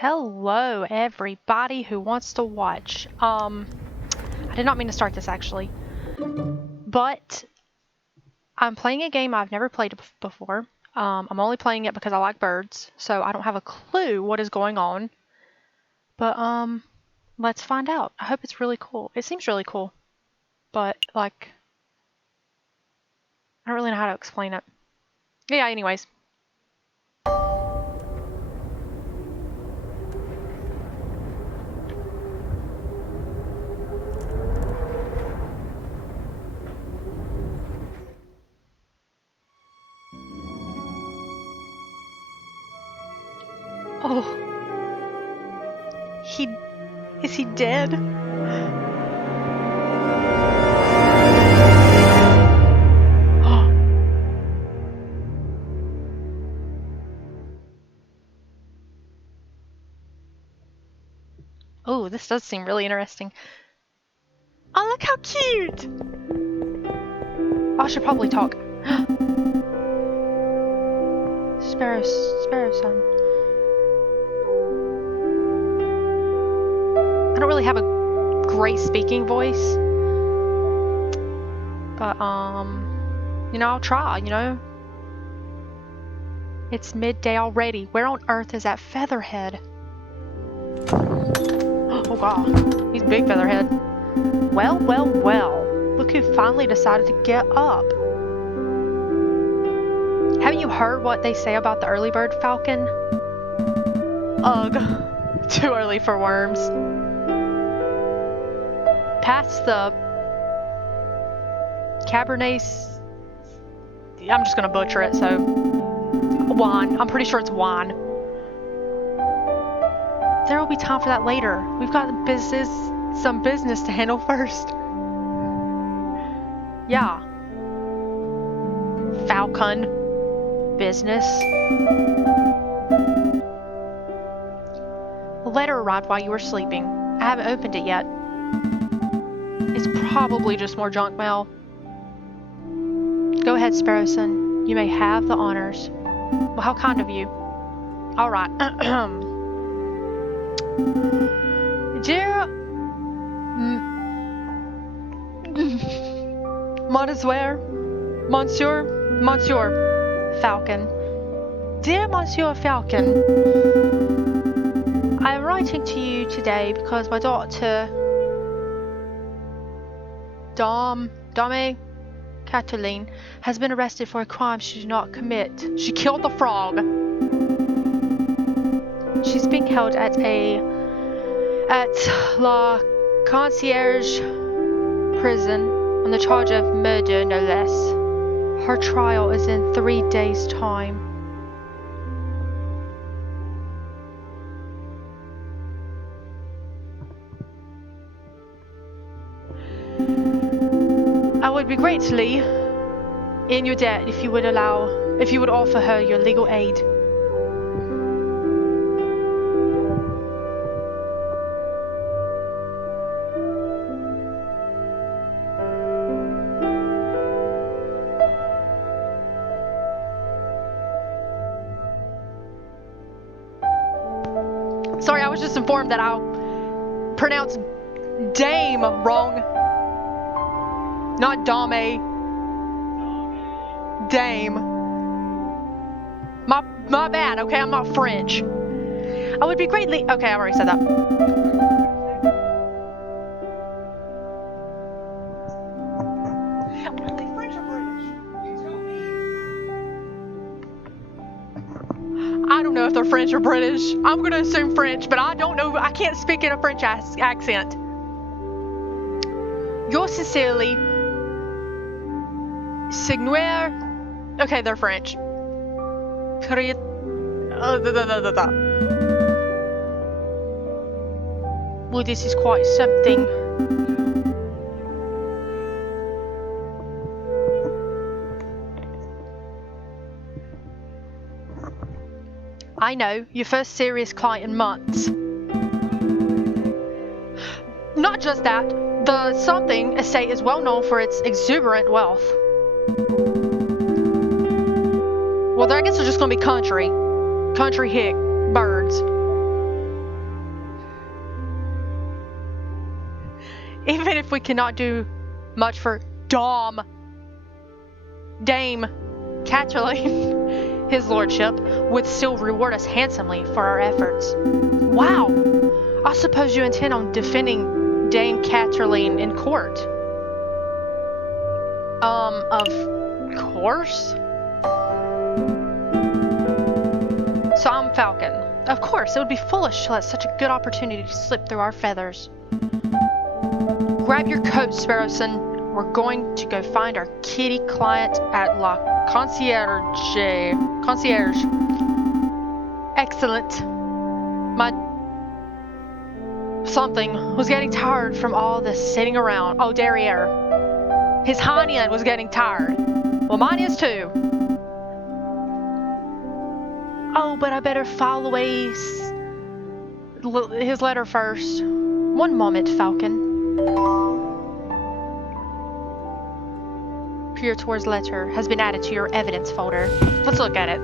Hello, everybody who wants to watch. I did not mean to start this actually, but I'm playing a game I've never played before. I'm only playing it because I like birds, so I don't have a clue what is going on. But let's find out. I hope it's really cool. It seems really cool, but like, I don't really know how to explain it. Yeah, anyways. Oh. Is he dead? Oh, this does seem really interesting. Oh, look how cute! I should probably talk. Sparrow son. I don't really have a great speaking voice, but you know, I'll try, you know. It's midday already. Where on earth is that Featherhead? Oh god, he's big Featherhead. Well, look who finally decided to get up. Haven't you heard what they say about the early bird falcon? Ugh, too early for worms. Past the Cabernet, I'm just gonna butcher it, so wine. I'm pretty sure it's wine. There will be time for that later. We've got some business to handle first. Yeah. Falcon. Business. The letter arrived while you were sleeping. I haven't opened it yet. It's probably just more junk mail. Go ahead, Sparrowson. You may have the honors. Well, how kind of you. Alright. Dear Monsieur Falcon. Dear Monsieur Falcon, I am writing to you today because my daughter, Dame Cataline, has been arrested for a crime she did not commit. She killed the frog. She's being held at La Concierge prison on the charge of murder, no less. Her trial is in 3 days' time. I would be greatly in your debt if you would offer her your legal aid. Sorry, I was just informed that I'll pronounce dame wrong. Not dame. Dame. My bad, okay? I'm not French. I would be greatly... Okay, I already said that. Are they French or British? You tell me. I don't know if they're French or British. I'm going to assume French, but I don't know. I can't speak in a French accent. Yours sincerely... Signor... Okay, they're French. Well, this is quite something. I know, your first serious client in months. Not just that, the something estate is well known for its exuberant wealth. Well, I guess they're just gonna be country hick birds. Even if we cannot do much for Dame Catcherlane, his lordship would still reward us handsomely for our efforts. Wow! I suppose you intend on defending Dame Catcherlane in court. Of course. So I'm Falcon. Of course, it would be foolish to let such a good opportunity slip through our feathers. Grab your coat, Sparrowson. We're going to go find our kitty client at La Concierge. Excellent. My something was getting tired from all this sitting around. Oh, derriere. His hind end was getting tired. Well, mine is too. Oh, but I better file away his letter first. One moment, Falcon. Towar's letter has been added to your evidence folder. Let's look at it.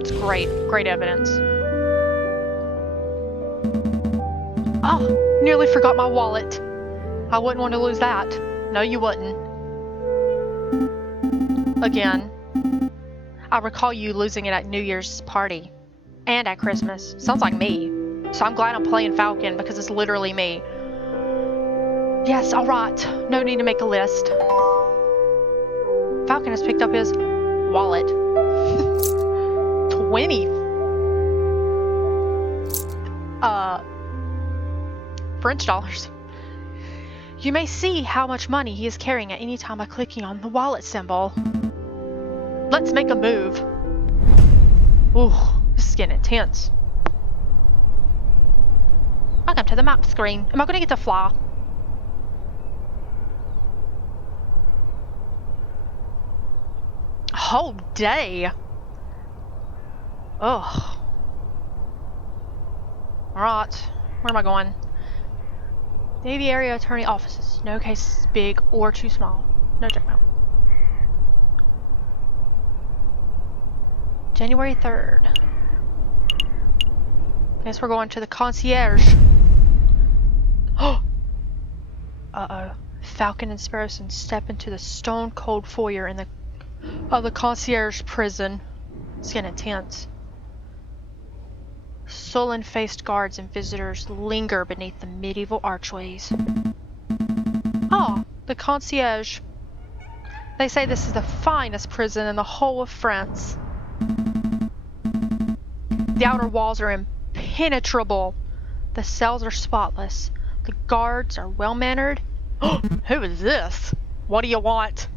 It's great evidence. Oh, nearly forgot my wallet. I wouldn't want to lose that. No, you wouldn't. Again, I recall you losing it at New Year's party and at Christmas. Sounds like me. So I'm glad I'm playing Falcon because it's literally me. Yes, alright. No need to make a list. Falcon has picked up his wallet. 20 French dollars. You may see how much money he is carrying at any time by clicking on the wallet symbol. Let's make a move. Ooh, this is getting intense. Welcome to the map screen. Am I going to get to fly? Whole day. Ugh. Alright. Where am I going? The Aviary attorney offices. No case is big or too small. No check now. January 3rd. Guess we're going to the concierge. Uh-oh. Falcon and Sparrowson step into the stone-cold foyer of the concierge prison. It's getting intense. Sullen-faced guards and visitors linger beneath the medieval archways. Ah, the concierge. They say this is the finest prison in the whole of France. The outer walls are impenetrable. The cells are spotless. The guards are well-mannered. Who is this? What do you want?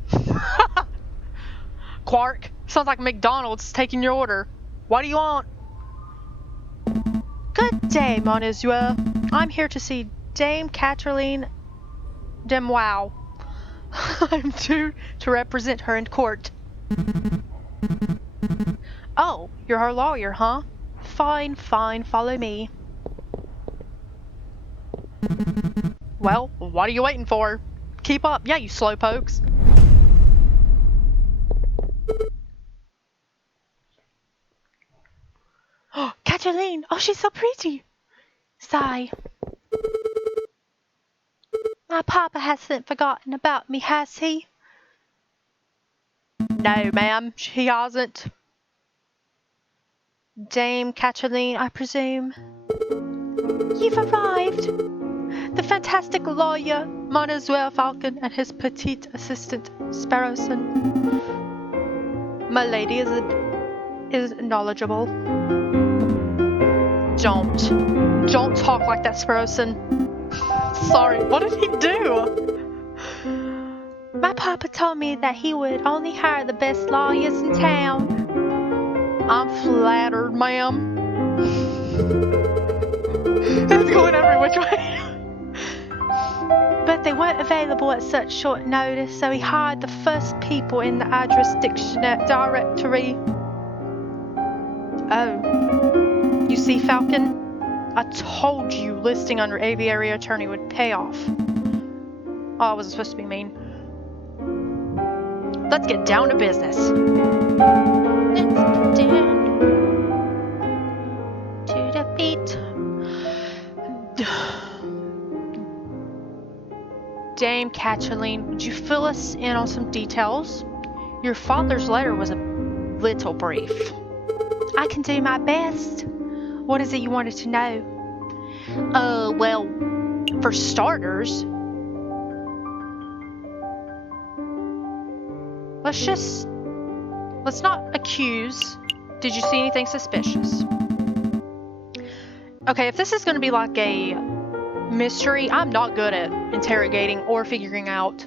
Quark, sounds like McDonald's taking your order. What do you want? Good day, Monsieur. I'm here to see Dame Catherine Demois. I'm due to represent her in court. Oh, you're her lawyer, huh? Fine, follow me. Well, what are you waiting for? Keep up, yeah, you slowpokes. Oh, Cataline! Oh, she's so pretty! Sigh. My papa hasn't forgotten about me, has he? No, ma'am, he hasn't. Dame Cataline, I presume. You've arrived. The fantastic lawyer, Mademoiselle Falcon, and his petite assistant, Sparrowson. My lady is knowledgeable. Don't talk like that, Sparrowson. Sorry, what did he do? My papa told me that he would only hire the best lawyers in town. I'm flattered, ma'am. It's going every which way. But they weren't available at such short notice, so he hired the first people in the address directory. Oh. You see, Falcon? I told you listing under Aviary attorney would pay off. Oh, I wasn't supposed to be mean. Let's get down to business. Let's get down to the Dame Catcherline, would you fill us in on some details? Your father's letter was a little brief. I can do my best. What is it you wanted to know? Well, for starters, let's not accuse. Did you see anything suspicious? Okay, if this is going to be like a mystery, I'm not good at interrogating or figuring out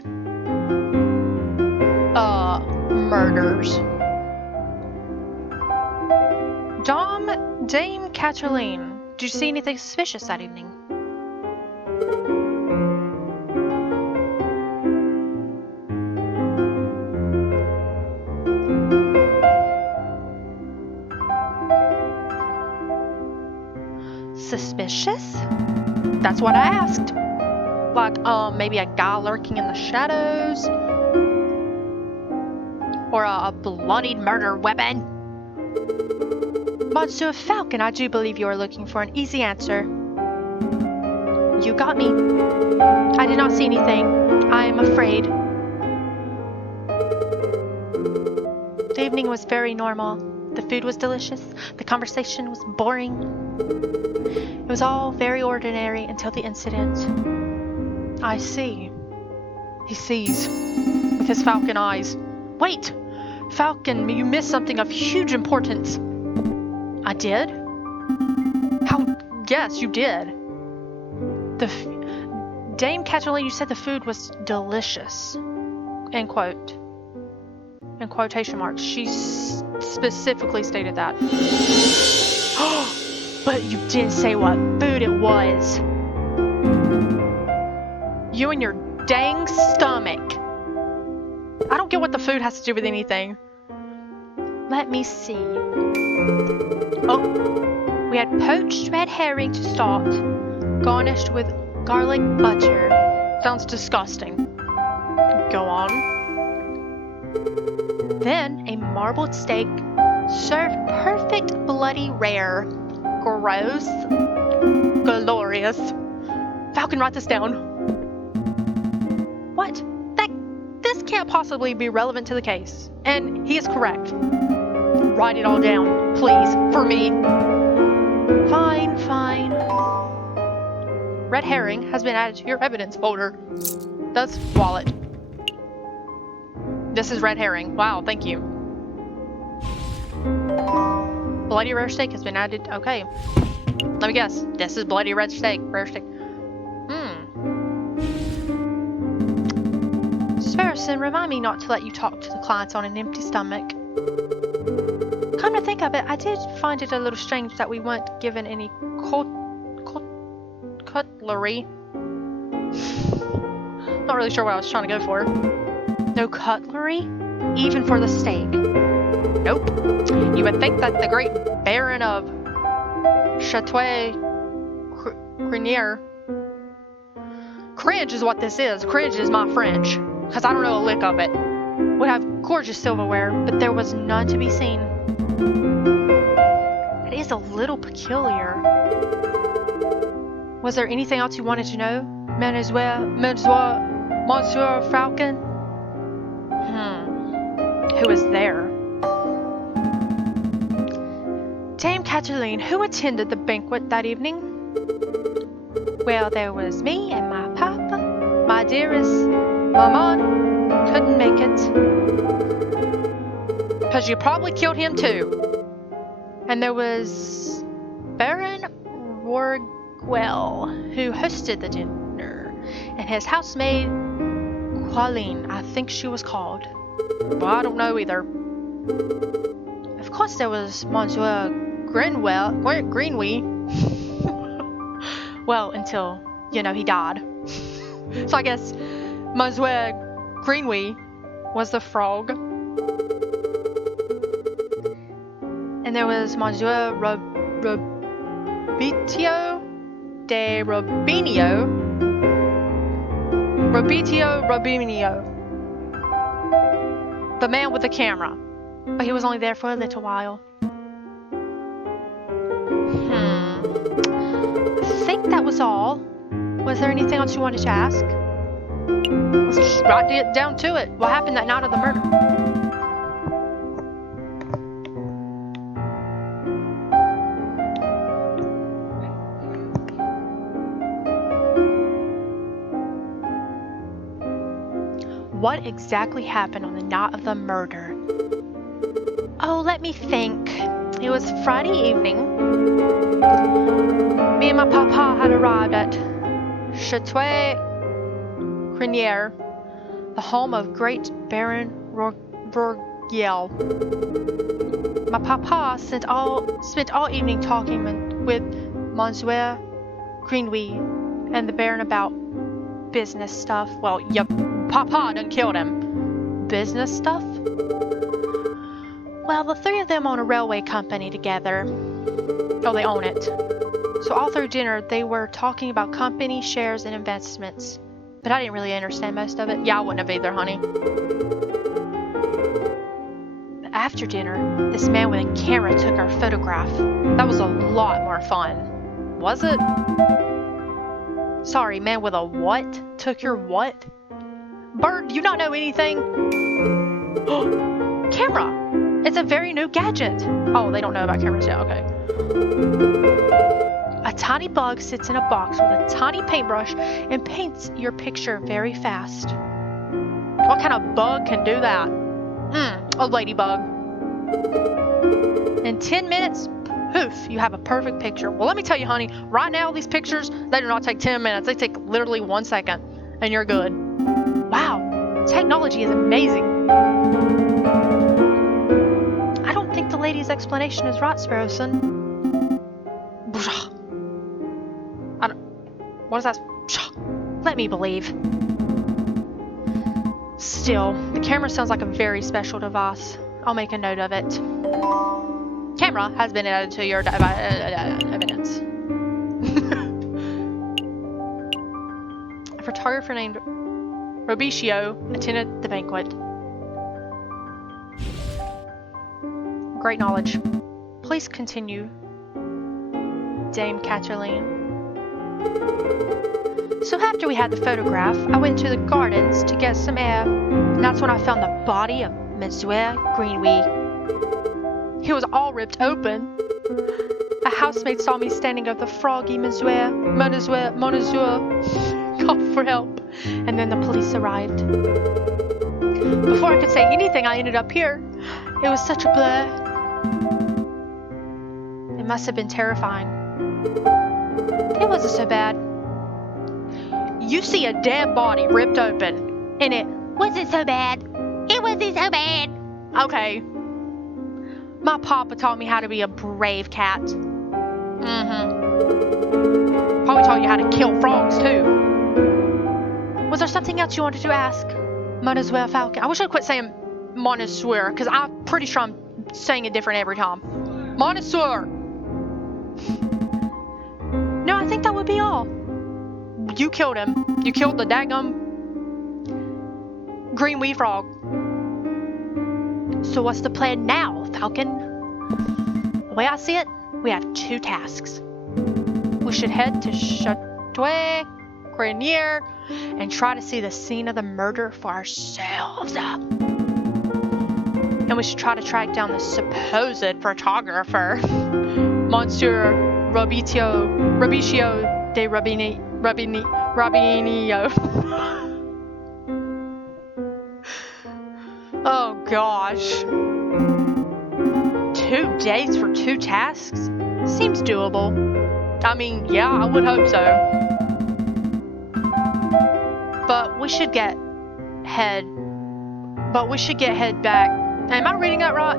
murders. Dame Catcherline, did you see anything suspicious that evening? Suspicious? That's what I asked. Like, maybe a guy lurking in the shadows? Or a bloodied murder weapon? Monsieur Falcon, I do believe you are looking for an easy answer. You got me. I did not see anything, I am afraid. The evening was very normal. The food was delicious. The conversation was boring. It was all very ordinary until the incident. I see. He sees with his falcon eyes. Wait! Falcon, you missed something of huge importance. I did? How? Yes, you did. Dame Catcherline, you said the food was delicious. End quote. In quotation marks. She specifically stated that. But you didn't say what food it was. You and your dang stomach. I don't get what the food has to do with anything. Let me see. Oh, we had poached red herring to start, garnished with garlic butter. Sounds disgusting. Go on. Then a marbled steak, served perfect bloody rare. Gross. Glorious. Falcon, write this down. What? This can't possibly be relevant to the case. And he is correct. Write it all down, please, for me. Fine. Red herring has been added to your evidence folder. That's wallet. This is red herring. Wow, thank you. Bloody rare steak has been added. Okay. Let me guess. This is bloody red steak. Rare steak. Sparrowson, remind me not to let you talk to the clients on an empty stomach. Come to think of it, I did find it a little strange that we weren't given any cutlery. Not really sure what I was trying to go for. No cutlery? Even for the steak? Nope. You would think that the great Baron of Chateau Grenier. Cringe is what this is. Cringe is my French. Because I don't know a lick of it. Would have gorgeous silverware, but there was none to be seen. It is a little peculiar. Was there anything else you wanted to know, Monsieur Falcon? Who was there? Dame Catcherline, who attended the banquet that evening? Well, there was me and my papa. My dearest Maman couldn't make it. Because you probably killed him too. And there was Baron Rorguel, who hosted the dinner, and his housemaid, Qualine, I think she was called. Well, I don't know either. Of course there was Monsieur Greenwee. Well, until, he died. So I guess Monsieur Greenwee was the frog. And there was Monsieur Robitio de Robinio. The man with the camera. But he was only there for a little while. I think that was all. Was there anything else you wanted to ask? Let's just get down to it. What happened that night of the murder? What exactly happened on the night of the murder? Oh, let me think. It was Friday evening. Me and my papa had arrived at Chateau Crinière, the home of great Baron Rogiel. My papa spent all evening talking with Monsieur Greenway and the Baron about business stuff. Well, your papa done killed him. Business stuff? Well, the three of them own a railway company together. Oh, they own it. So all through dinner, they were talking about company shares and investments. But I didn't really understand most of it. Yeah, I wouldn't have either, honey. But after dinner, this man with a camera took our photograph. That was a lot more fun. Was it? Sorry, man with a what? Took your what? Bird, do you not know anything? Camera! It's a very new gadget. Oh, they don't know about cameras yet, okay. A tiny bug sits in a box with a tiny paintbrush and paints your picture very fast. What kind of bug can do that? A ladybug. In 10 minutes, poof, you have a perfect picture. Well, let me tell you, honey, right now these pictures, they do not take 10 minutes. They take literally 1 second, and you're good. Wow, technology is amazing. I don't think the lady's explanation is right, Sparrowson. What is that? Let me believe. Still, the camera sounds like a very special device. I'll make a note of it. Camera has been added to your evidence. A photographer named Robicio attended the banquet. Great knowledge. Please continue, Dame Catherine. So after we had the photograph, I went to the gardens to get some air, and that's when I found the body of Monsieur Greenway. He was all ripped open. A housemaid saw me standing over the froggy Monsieur called for help, and then the police arrived. Before I could say anything, I ended up here. It was such a blur. It must have been terrifying. It wasn't so bad. You see a dead body ripped open, and it wasn't so bad. It wasn't so bad. Okay. My papa taught me how to be a brave cat. Probably taught you how to kill frogs, too. Was there something else you wanted to ask? Monsieur Falcon. I wish I'd quit saying Monsieur, because I'm pretty sure I'm saying it different every time. Monsieur! No, I think that would be all. You killed him. You killed the daggum green wee frog. So what's the plan now, Falcon? The way I see it, we have 2 tasks. We should head to Chateau Crinière and try to see the scene of the murder for ourselves. And we should try to track down the supposed photographer, Monsieur Robicio de Robinio. Oh gosh. 2 days for 2 tasks? Seems doable. I mean, yeah, I would hope so. But we should get head back. Am I reading that right?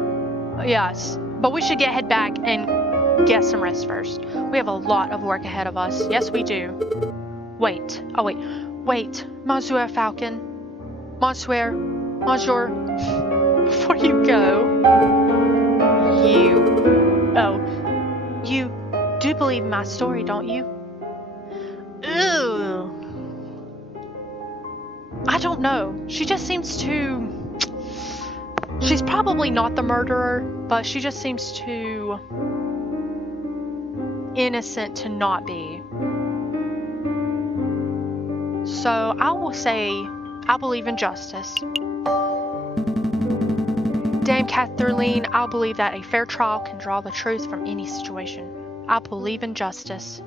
Yes. But we should head back and get some rest first. We have a lot of work ahead of us. Yes, we do. Wait. Oh, wait. Monsieur Falcon. Monsieur. Before you go. You do believe my story, don't you? Ooh. I don't know. She just seems too... She's probably not the murderer, but she just seems too innocent to not be. So I will say I believe in justice. Dame Kathleen, I believe that a fair trial can draw the truth from any situation. I believe in justice.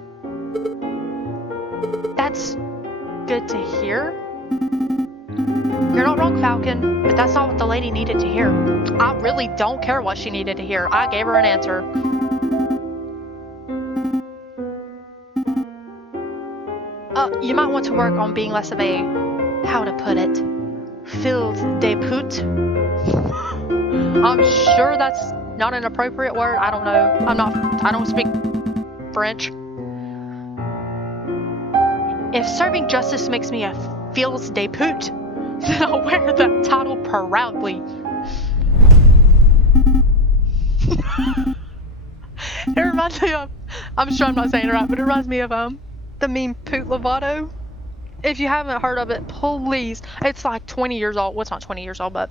That's good to hear. You're not wrong, Falcon, but that's not what the lady needed to hear. I really don't care what she needed to hear. I gave her an answer. You might want to work on being less of a, how to put it, fils de pute. I'm sure that's not an appropriate word. I don't know. I don't speak French. If serving justice makes me a fils de pute, then I'll wear the title proudly. It reminds me of, I'm sure I'm not saying it right, but it reminds me of the meme Poot Lovato. If you haven't heard of it, please. It's like 20 years old. Well, it's not 20 years old, but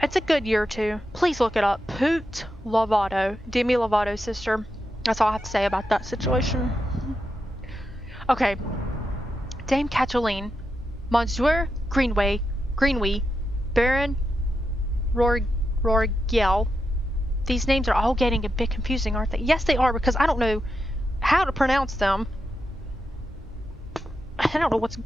it's a good year or two. Please look it up. Poot Lovato. Demi Lovato's sister. That's all I have to say about that situation. Okay. Dame Kathleen, Monsieur Greenway, Baron Rorgiel. These names are all getting a bit confusing, aren't they? Yes, they are, because I don't know how to pronounce them. I don't know what's...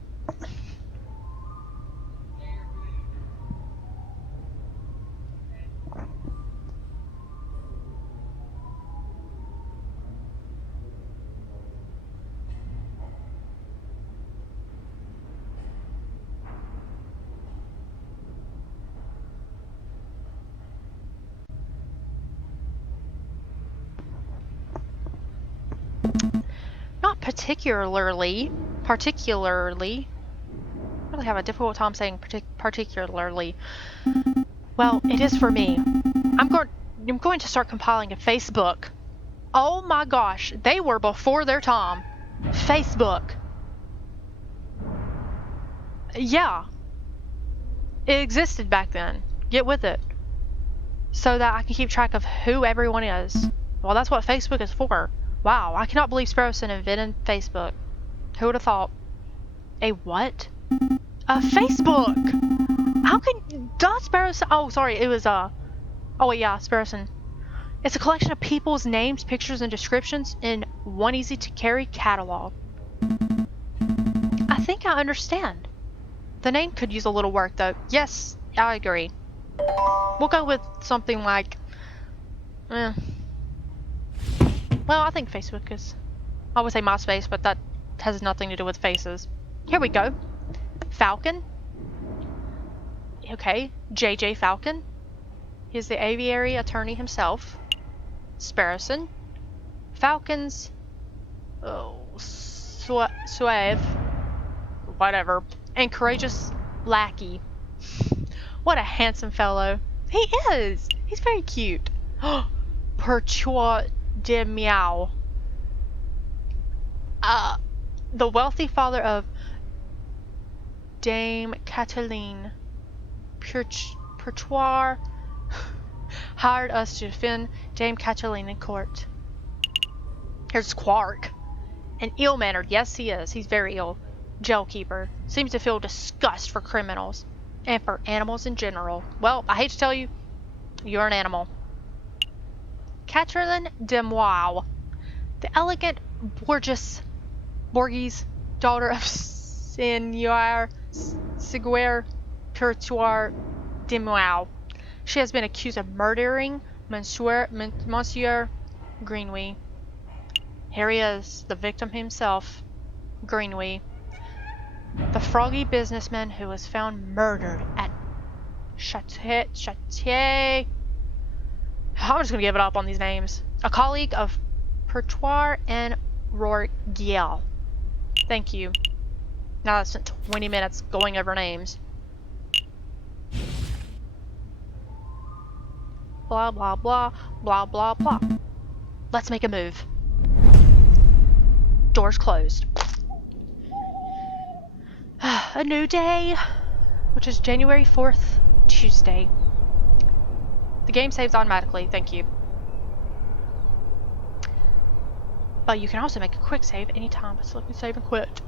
Not particularly. I really have a difficult time saying particularly. Well, it is for me. I'm going to start compiling a Facebook. Oh my gosh, they were before their time. Facebook. Yeah. It existed back then. Get with it. So that I can keep track of who everyone is. Well, that's what Facebook is for. Wow, I cannot believe Sparrowson invented Facebook. Who would have thought? A what? A Facebook! How can... Sparrowson... Oh, sorry, it was, Oh, wait, yeah, Sparrowson. It's a collection of people's names, pictures, and descriptions in one easy-to-carry catalog. I think I understand. The name could use a little work, though. Yes, I agree. We'll go with something like... Well, I think Facebook is... I would say MySpace, but that has nothing to do with faces. Here we go. Falcon. Okay, JJ Falcon. He's the aviary attorney himself. Sparrowson. Falcon's... Oh, suave. Whatever. And courageous lackey. What a handsome fellow. He is! He's very cute. Perchois de Meow. The wealthy father of Dame Kathleen Perchoir hired us to defend Dame Kathleen in court. Here's Quark. An ill-mannered, yes he is, he's very ill, jailkeeper. Seems to feel disgust for criminals. And for animals in general. Well, I hate to tell you, you're an animal. Catherine Demois, the elegant Borges, daughter of Seigneur Seguer Perchoir Demois. She has been accused of murdering Monsieur Greenway. Here he is, the victim himself, Greenway. The froggy businessman who was found murdered at Châtier. I'm just gonna give it up on these names. A colleague of Perchoir and Rorgiel. Thank you. Now I spent 20 minutes going over names. Blah blah blah blah blah blah. Let's make a move. Doors closed. A new day, which is January 4th, Tuesday. The game saves automatically, thank you. But you can also make a quick save anytime by selecting save and quit.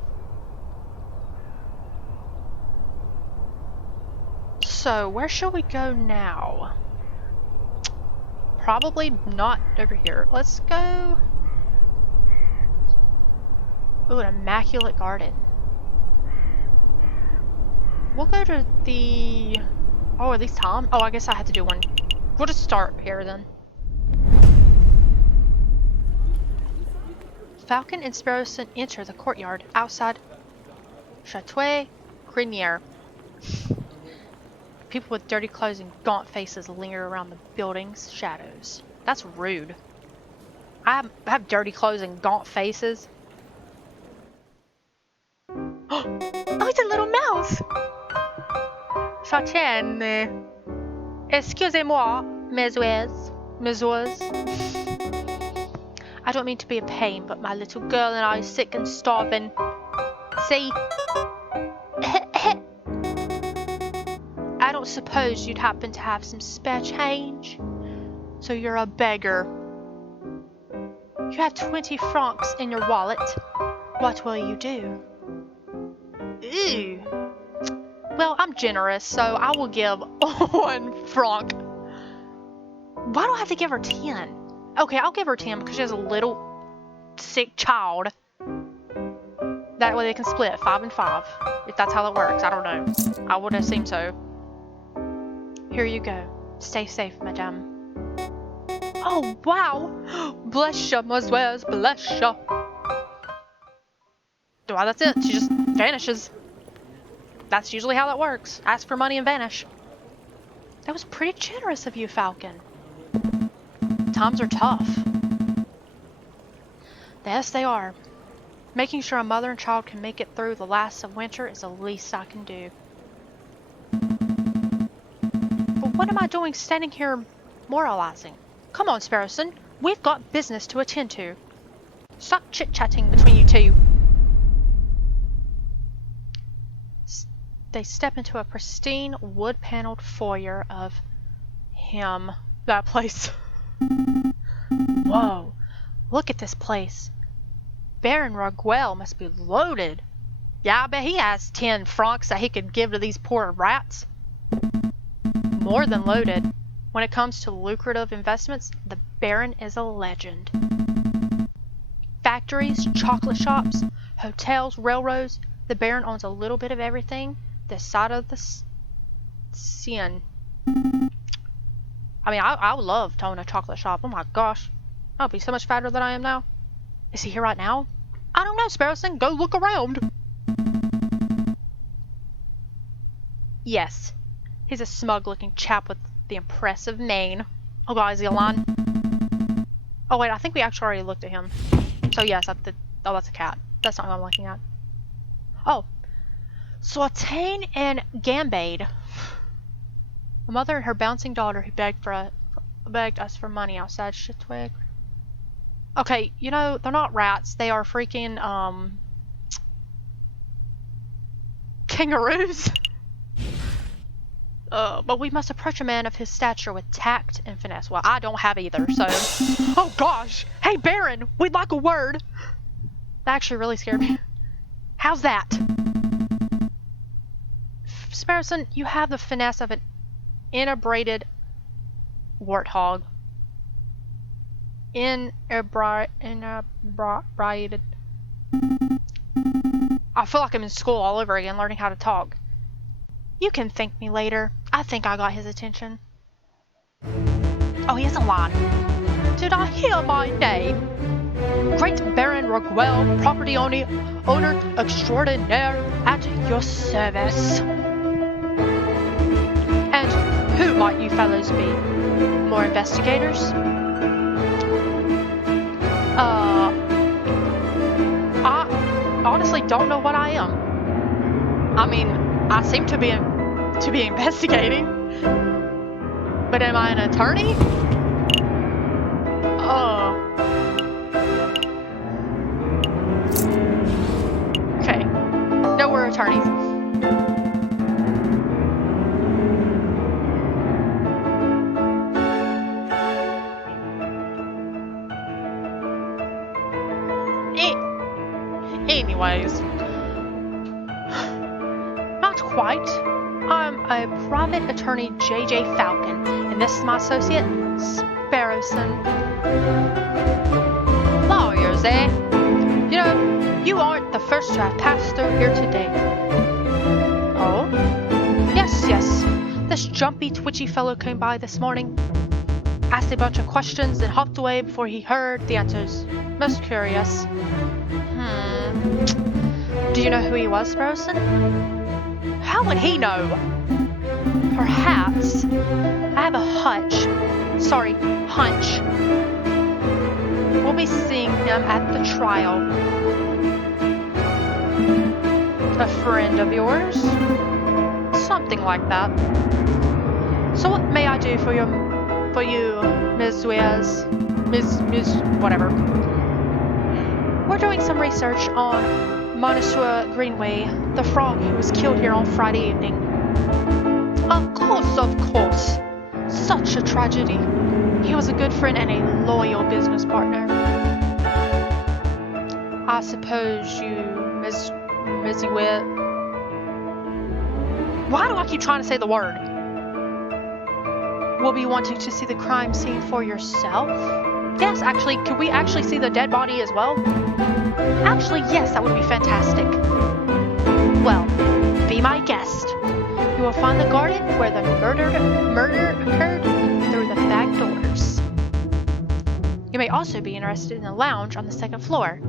So, where shall we go now? Probably not over here. Let's go... Ooh, an immaculate garden. We'll go to the... Oh, are these Tom? Oh, I guess I had to do one. We'll just start here then. Falcon and Sparrowson enter the courtyard outside Chateau Grenier. People with dirty clothes and gaunt faces linger around the building's shadows. That's rude. I have dirty clothes and gaunt faces. Oh, it's a little mouse! Chatienne. Excusez-moi, mesdemoiselles. I don't mean to be a pain, but my little girl and I are sick and starving. See? I don't suppose you'd happen to have some spare change? So you're a beggar. You have 20 francs in your wallet. What will you do? Ew. Well, I'm generous, so I will give 1 franc. Why do I have to give her 10? Okay, I'll give her 10 because she has a little sick child. That way they can split 5 and 5. If that's how it works, I don't know. I would assume so. Here you go. Stay safe, madame. Oh, wow! Bless ya, mesdemoiselles, bless ya. Well, that's it. She just vanishes. That's usually how that works. Ask for money and vanish. That was pretty generous of you, Falcon. Times are tough. Yes, they are. Making sure a mother and child can make it through the last of winter is the least I can do. But what am I doing standing here moralizing? Come on, Sparrowson. We've got business to attend to. Stop chit-chatting between you two. They step into a pristine, wood-paneled foyer of that place. Whoa, look at this place. Baron Raguel must be loaded. Yeah, I bet he has 10 francs that he could give to these poor rats. More than loaded. When it comes to lucrative investments, the Baron is a legend. Factories, chocolate shops, hotels, railroads. The Baron owns a little bit of everything this side of the Seine. I mean, I would love to own a chocolate shop. Oh my gosh. I'll be so much fatter than I am now. Is he here right now? I don't know, Sparrowson. Go look around. Yes. He's a smug-looking chap with the impressive mane. Oh god, is he a lion? Oh wait, I think we actually already looked at him. So yes, oh, that's a cat. That's not who I'm looking at. Oh. Sautain and Gambade. A mother and her bouncing daughter who begged us for money outside Chateau. Okay, you know, they're not rats. They are freaking, kangaroos. But we must approach a man of his stature with tact and finesse. Well, I don't have either, so... Oh gosh! Hey, Baron! We'd like a word! That actually really scared me. How's that? Sparrowson, you have the finesse of an inebriated warthog. Inebriated. I feel like I'm in school all over again, learning how to talk. You can thank me later. I think I got his attention. Oh, he has a line. Did I hear my name? Great Baron Raguel, property owner extraordinaire, at your service. And who might you fellows be? More investigators? I honestly don't know what I am. I mean, I seem to be investigating, but am I an attorney? Okay. No, we're attorneys. Anyways. Not quite. I'm a private attorney, J.J. Falcon, and this is my associate, Sparrowson. Lawyers, eh? You know, you aren't the first to have passed through here today. Oh? Yes, yes. This jumpy, twitchy fellow came by this morning, asked a bunch of questions, and hopped away before he heard the answers. Most curious. Do you know who he was, Sparrowson? How would he know? Perhaps. I have a hunch. We'll be seeing him at the trial. A friend of yours? Something like that. So what may I do for you, Ms. Wiaz? Ms. whatever. We're doing some research on Monsieur Greenway, the frog who was killed here on Friday evening. Of course. Such a tragedy. He was a good friend and a loyal business partner. I suppose you, Missy Witt. Why do I keep trying to say the word? Will be wanting to see the crime scene for yourself? Yes, actually, could we actually see the dead body as well? Actually, yes, that would be fantastic. Well, be my guest. You will find the garden where the murder occurred through the back doors. You may also be interested in the lounge on the second floor.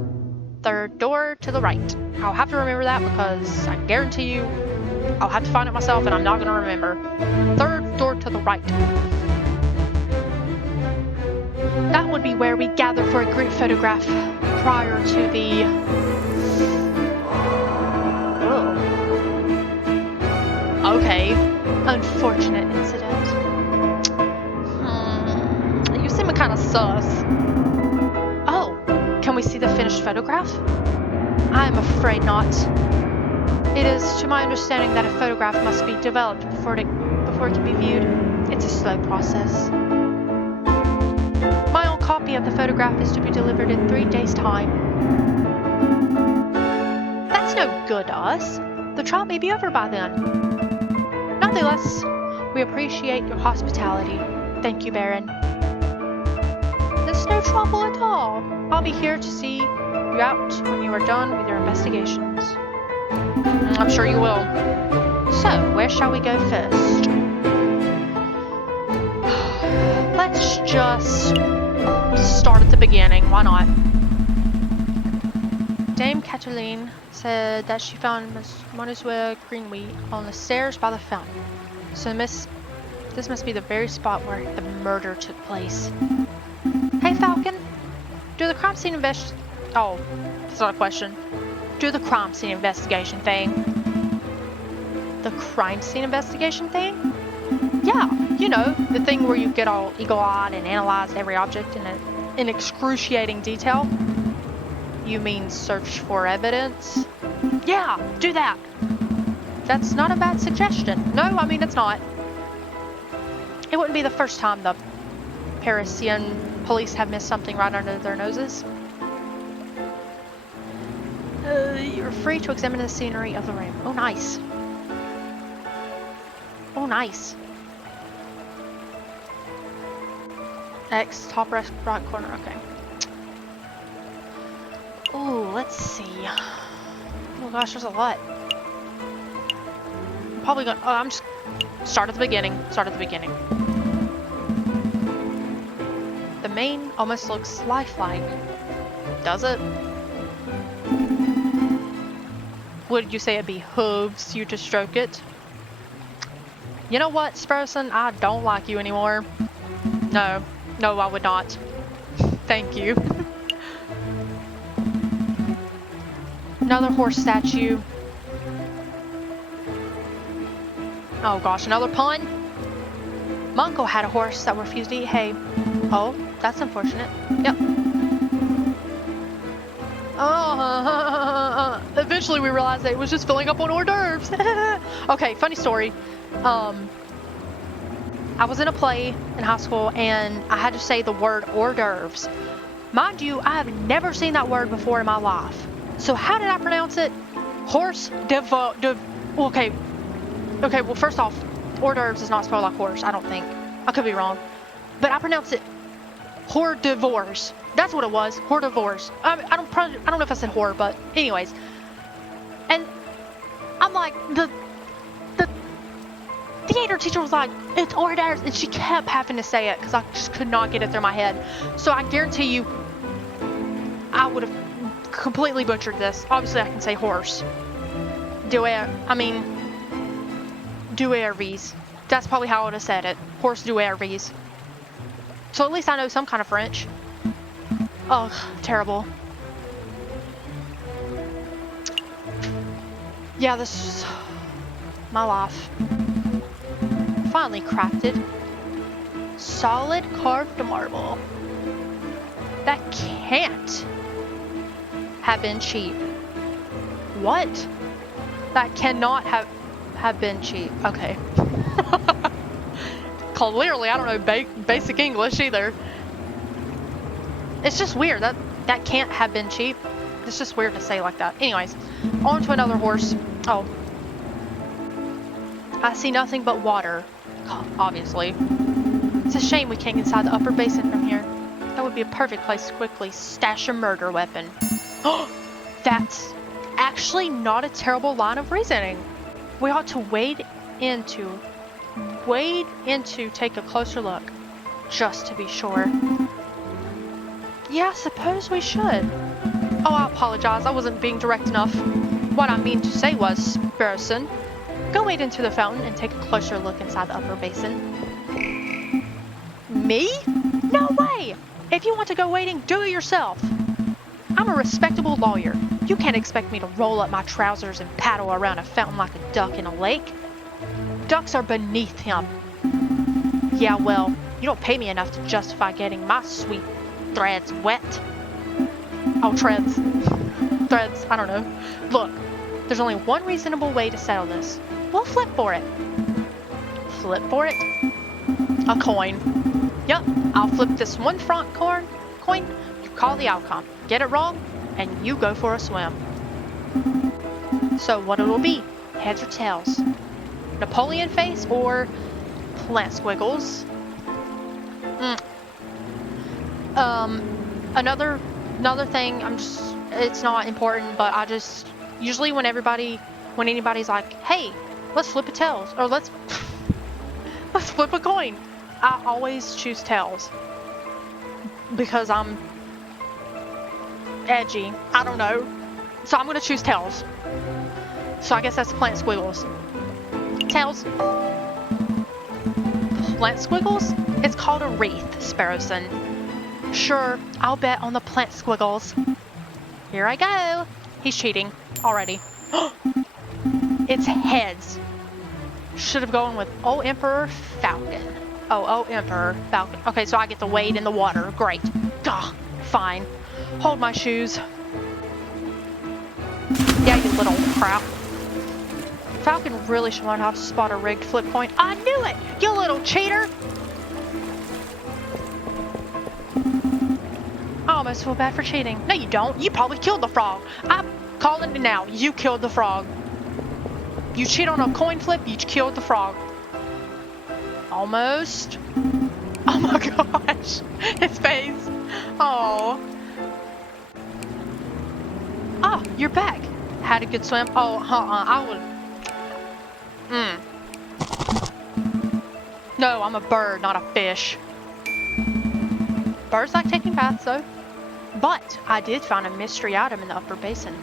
Third door to the right. I'll have to remember that because I guarantee you I'll have to find it myself and I'm not going to remember. Third door to the right. That would be where we gather for a group photograph prior to the... Okay. Unfortunate incident. You seem kind of sus. Oh, can we see the finished photograph? I'm afraid not. It is to my understanding that a photograph must be developed before it can be viewed. It's a slow process. My own copy of the photograph is to be delivered in 3 days' time. That's no good to us. The trial may be over by then. Nonetheless, we appreciate your hospitality. Thank you, Baron. There's no trouble at all. I'll be here to see you out when you are done with your investigations. I'm sure you will. So, where shall we go first? Let's just start at the beginning. Why not? Dame Cataline said that she found Monsieur Greenway on the stairs by the fountain. So this must be the very spot where the murder took place. Hey Falcon, do the crime scene Oh, that's not a question. Do the crime scene investigation thing. The crime scene investigation thing? Yeah, you know, the thing where you get all eagle-eyed and analyze every object in excruciating detail. You mean search for evidence? Yeah, do that. That's not a bad suggestion. No, I mean it's not. It wouldn't be the first time the Parisian police have missed something right under their noses. You're free to examine the scenery of the room. Oh, nice. Oh, nice. X, top right corner, okay. Oh, let's see. Oh gosh, there's a lot. I'm probably gonna, I'm just, start at the beginning. The mane almost looks lifelike. Does it? Would you say it behooves you to stroke it? You know what, Sparrowson? I don't like you anymore. No, I would not. Thank you. Another horse statue. Oh gosh, another pun? My uncle had a horse that refused to eat hay. Oh, that's unfortunate. Yep. Eventually we realized that it was just filling up on hors d'oeuvres. Okay, funny story. I was in a play in high school and I had to say the word hors d'oeuvres. Mind you, I have never seen that word before in my life. So how did I pronounce it? Okay. Okay, well, first off, hors d'oeuvres is not spelled like horse, I don't think. I could be wrong. But I pronounce it hors d'oeuvres. That's what it was, hors d'oeuvres. I don't know if I said whore, but anyways. And I'm like, the theater teacher was like, it's hors d'oeuvres, and she kept having to say it because I just could not get it through my head. So I guarantee you, I would have completely butchered this. Obviously, I can say horse. Dueries. That's probably how I would have said it. Horse dueries. So at least I know some kind of French. Ugh, terrible. Yeah, this is my life. Finally crafted. Solid carved marble. That can't have been cheap. What? That cannot have been cheap. Okay. Clearly, I don't know basic English either. It's just weird. That can't have been cheap. It's just weird to say like that. Anyways, on to another horse. Oh. I see nothing but water. Obviously. It's a shame we can't get inside the upper basin from here. That would be a perfect place to quickly stash a murder weapon. That's actually not a terrible line of reasoning. We ought to wade into, take a closer look, just to be sure. Yeah, I suppose we should. Oh, I apologize, I wasn't being direct enough. What I mean to say was, Sparrowson, go wade into the fountain and take a closer look inside the upper basin. Me? No way! If you want to go wading, do it yourself. I'm a respectable lawyer. You can't expect me to roll up my trousers and paddle around a fountain like a duck in a lake. Ducks are beneath him. Yeah, well, you don't pay me enough to justify getting my sweet threads wet. Oh, treads. Threads, I don't know. Look, there's only one reasonable way to settle this. We'll flip for it. Flip for it? A coin. Yup, I'll flip this one franc coin. You call the outcome. Get it wrong, and you go for a swim. So what it'll be? Heads or tails? Napoleon face or plant squiggles? Another thing, it's not important, but I just, usually when anybody's like, hey, let's flip a tails, or let's flip a coin, I always choose tails. Because I'm edgy. I don't know. So I'm gonna choose tails. So I guess that's plant squiggles. Tails. Plant squiggles? It's called a wreath, Sparrowson. Sure, I'll bet on the plant squiggles. Here I go. He's cheating already. It's heads. Should have gone with old Emperor Falcon. Oh, Emperor Falcon. Okay, so I get to wade in the water. Great. Gah, fine. Hold my shoes. Yeah, you little crap. Falcon really should learn how to spot a rigged flip coin. I knew it! You little cheater! I almost feel bad for cheating. No, you don't. You probably killed the frog. I'm calling it now. You killed the frog. You cheat on a coin flip, you killed the frog. Almost. Oh my gosh. His face. Oh. Ah, you're back. Had a good swim. Oh, I would. No, I'm a bird, not a fish. Birds like taking baths, though. But I did find a mystery item in the upper basin.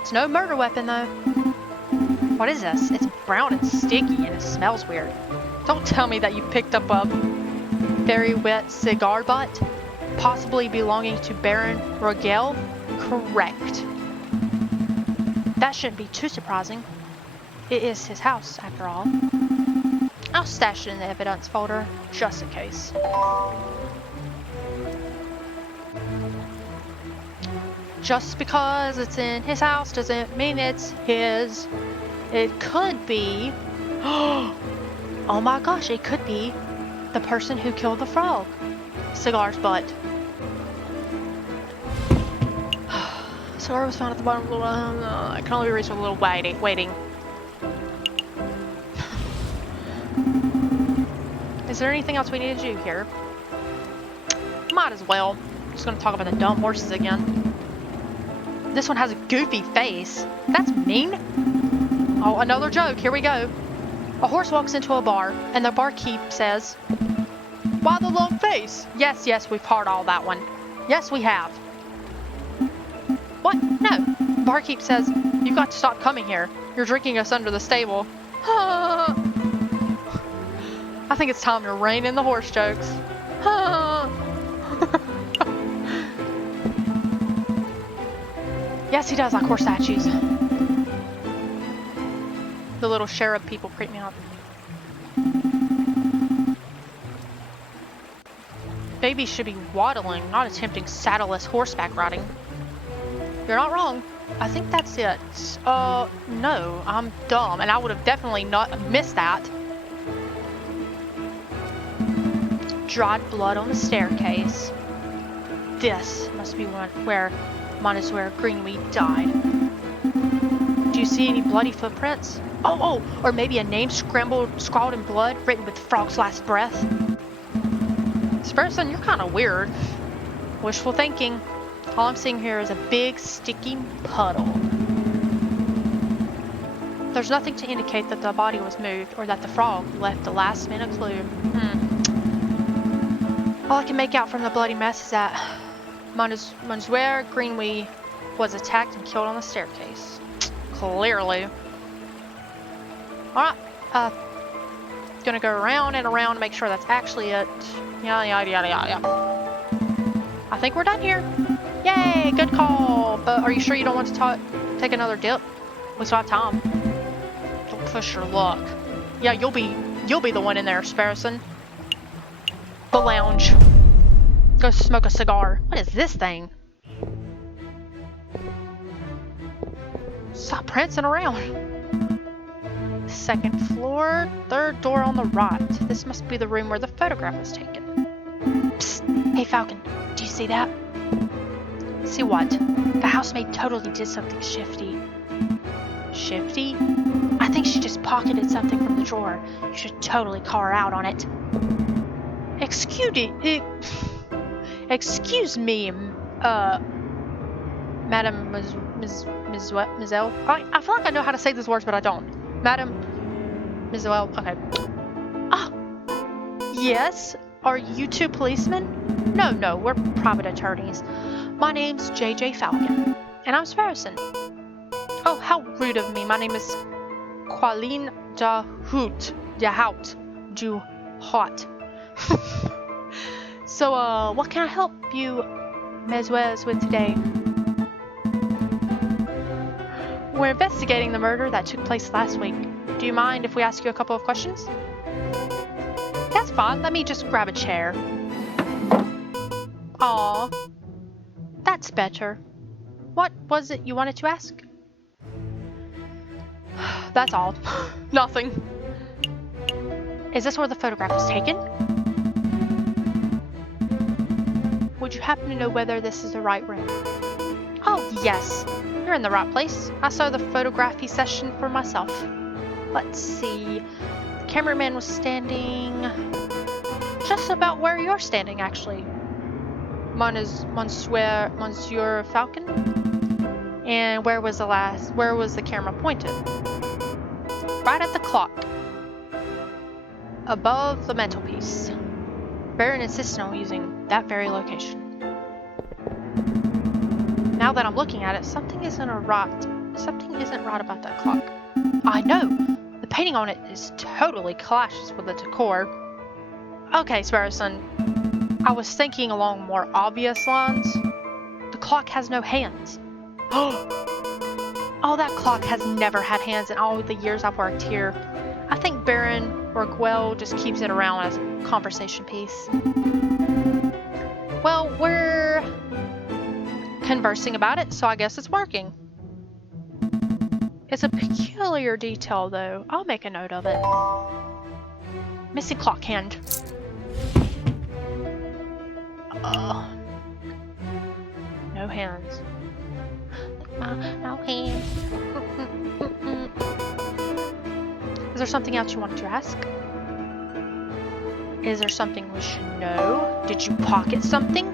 It's no murder weapon, though. What is this? It's brown and sticky, and it smells weird. Don't tell me that you picked up a very wet cigar butt, possibly belonging to Baron Rogel. Correct. That shouldn't be too surprising. It is his house, after all. I'll stash it in the evidence folder, just in case. Just because it's in his house doesn't mean it's his. It could be... Oh my gosh, it could be the person who killed the frog. Cigar's butt. Cigar was found at the bottom of the... I can only be reached with a little waiting. Is there anything else we need to do here? Might as well. Just gonna talk about the dumb horses again. This one has a goofy face. That's mean. Oh, another joke. Here we go. A horse walks into a bar, and the barkeep says, "Why the long face?" Yes, yes, we've heard all that one. Yes, we have. What? No. Barkeep says, "You've got to stop coming here. You're drinking us under the stable." I think it's time to rein in the horse jokes. Yes, he does like horse statues. The little cherub people creep me out. Babies should be waddling, not attempting saddleless horseback riding. You're not wrong. I think that's it. No, I'm dumb, and I would have definitely not missed that. Dried blood on the staircase. This must be where Monsieur Greenweed died. Do you see any bloody footprints? Oh, or maybe a name scrawled in blood, written with the frog's last breath. Sparrowson, you're kind of weird. Wishful thinking. All I'm seeing here is a big, sticky puddle. There's nothing to indicate that the body was moved or that the frog left a last-minute clue. All I can make out from the bloody mess is that Monsieur Greenweed was attacked and killed on the staircase. Clearly. Alright, gonna go around and around to make sure that's actually it. Yeah. I think we're done here. Yay, good call. But are you sure you don't want to take another dip? We still have time. Don't push your luck. Yeah, you'll be the one in there, Sparrowson. The lounge. Go smoke a cigar. What is this thing? Stop prancing around. Second floor, third door on the right. This must be the room where the photograph was taken. Psst. Hey Falcon, do you see that? See what? The housemaid totally did something shifty. Shifty? I think she just pocketed something from the drawer. You should totally call her out on it. Excuse me, Madam Mizelle? I feel like I know how to say these words, but I don't. Madam Mizelle, okay. Ah, yes? Are you two policemen? No, we're private attorneys. My name's J.J. Falcon, and I'm Sparrowson. Oh, how rude of me. My name is Qualine Jahout. So, what can I help you, Meswez, with today? We're investigating the murder that took place last week. Do you mind if we ask you a couple of questions? That's fine. Let me just grab a chair. Aw. That's better. What was it you wanted to ask? That's all. Nothing. Is this where the photograph was taken? Would you happen to know whether this is the right room? Oh, yes. You're in the right place. I saw the photography session for myself. Let's see. The cameraman was standing just about where you're standing, actually. Monsieur Falcon? And where was the camera pointed? Right at the clock. Above the mantelpiece. Baron insisted on using that very location. Now that I'm looking at it, something isn't right about that clock. I know! The painting on it is totally clashes with the decor. Okay, Sparrowson. I was thinking along more obvious lines. The clock has no hands. Oh, that clock has never had hands in all the years I've worked here. I think Baron Orguel just keeps it around as a conversation piece. Well, we're conversing about it, so I guess it's working. It's a peculiar detail, though. I'll make a note of it. Missing clock hand. No hands. No hands. Is there something else you wanted to ask? Is there something we should know? Did you pocket something?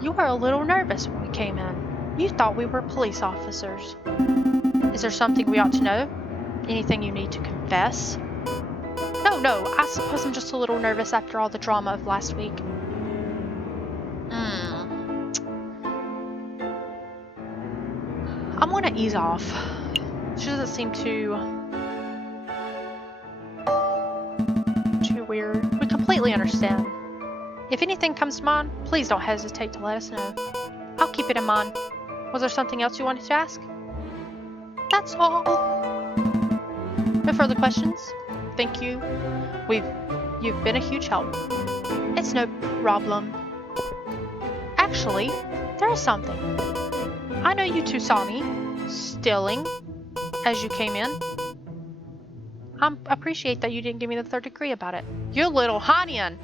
You were a little nervous when we came in. You thought we were police officers. Is there something we ought to know? Anything you need to confess? No, I suppose I'm just a little nervous after all the drama of last week. I'm gonna ease off. She doesn't seem too weird. We completely understand. If anything comes to mind, please don't hesitate to let us know. I'll keep it in mind. Was there something else you wanted to ask? That's all. No further questions? Thank you. You've been a huge help. It's no problem. Actually, there is something. I know you two saw me stealing as you came in. I appreciate that you didn't give me the third degree about it. You little Hanian!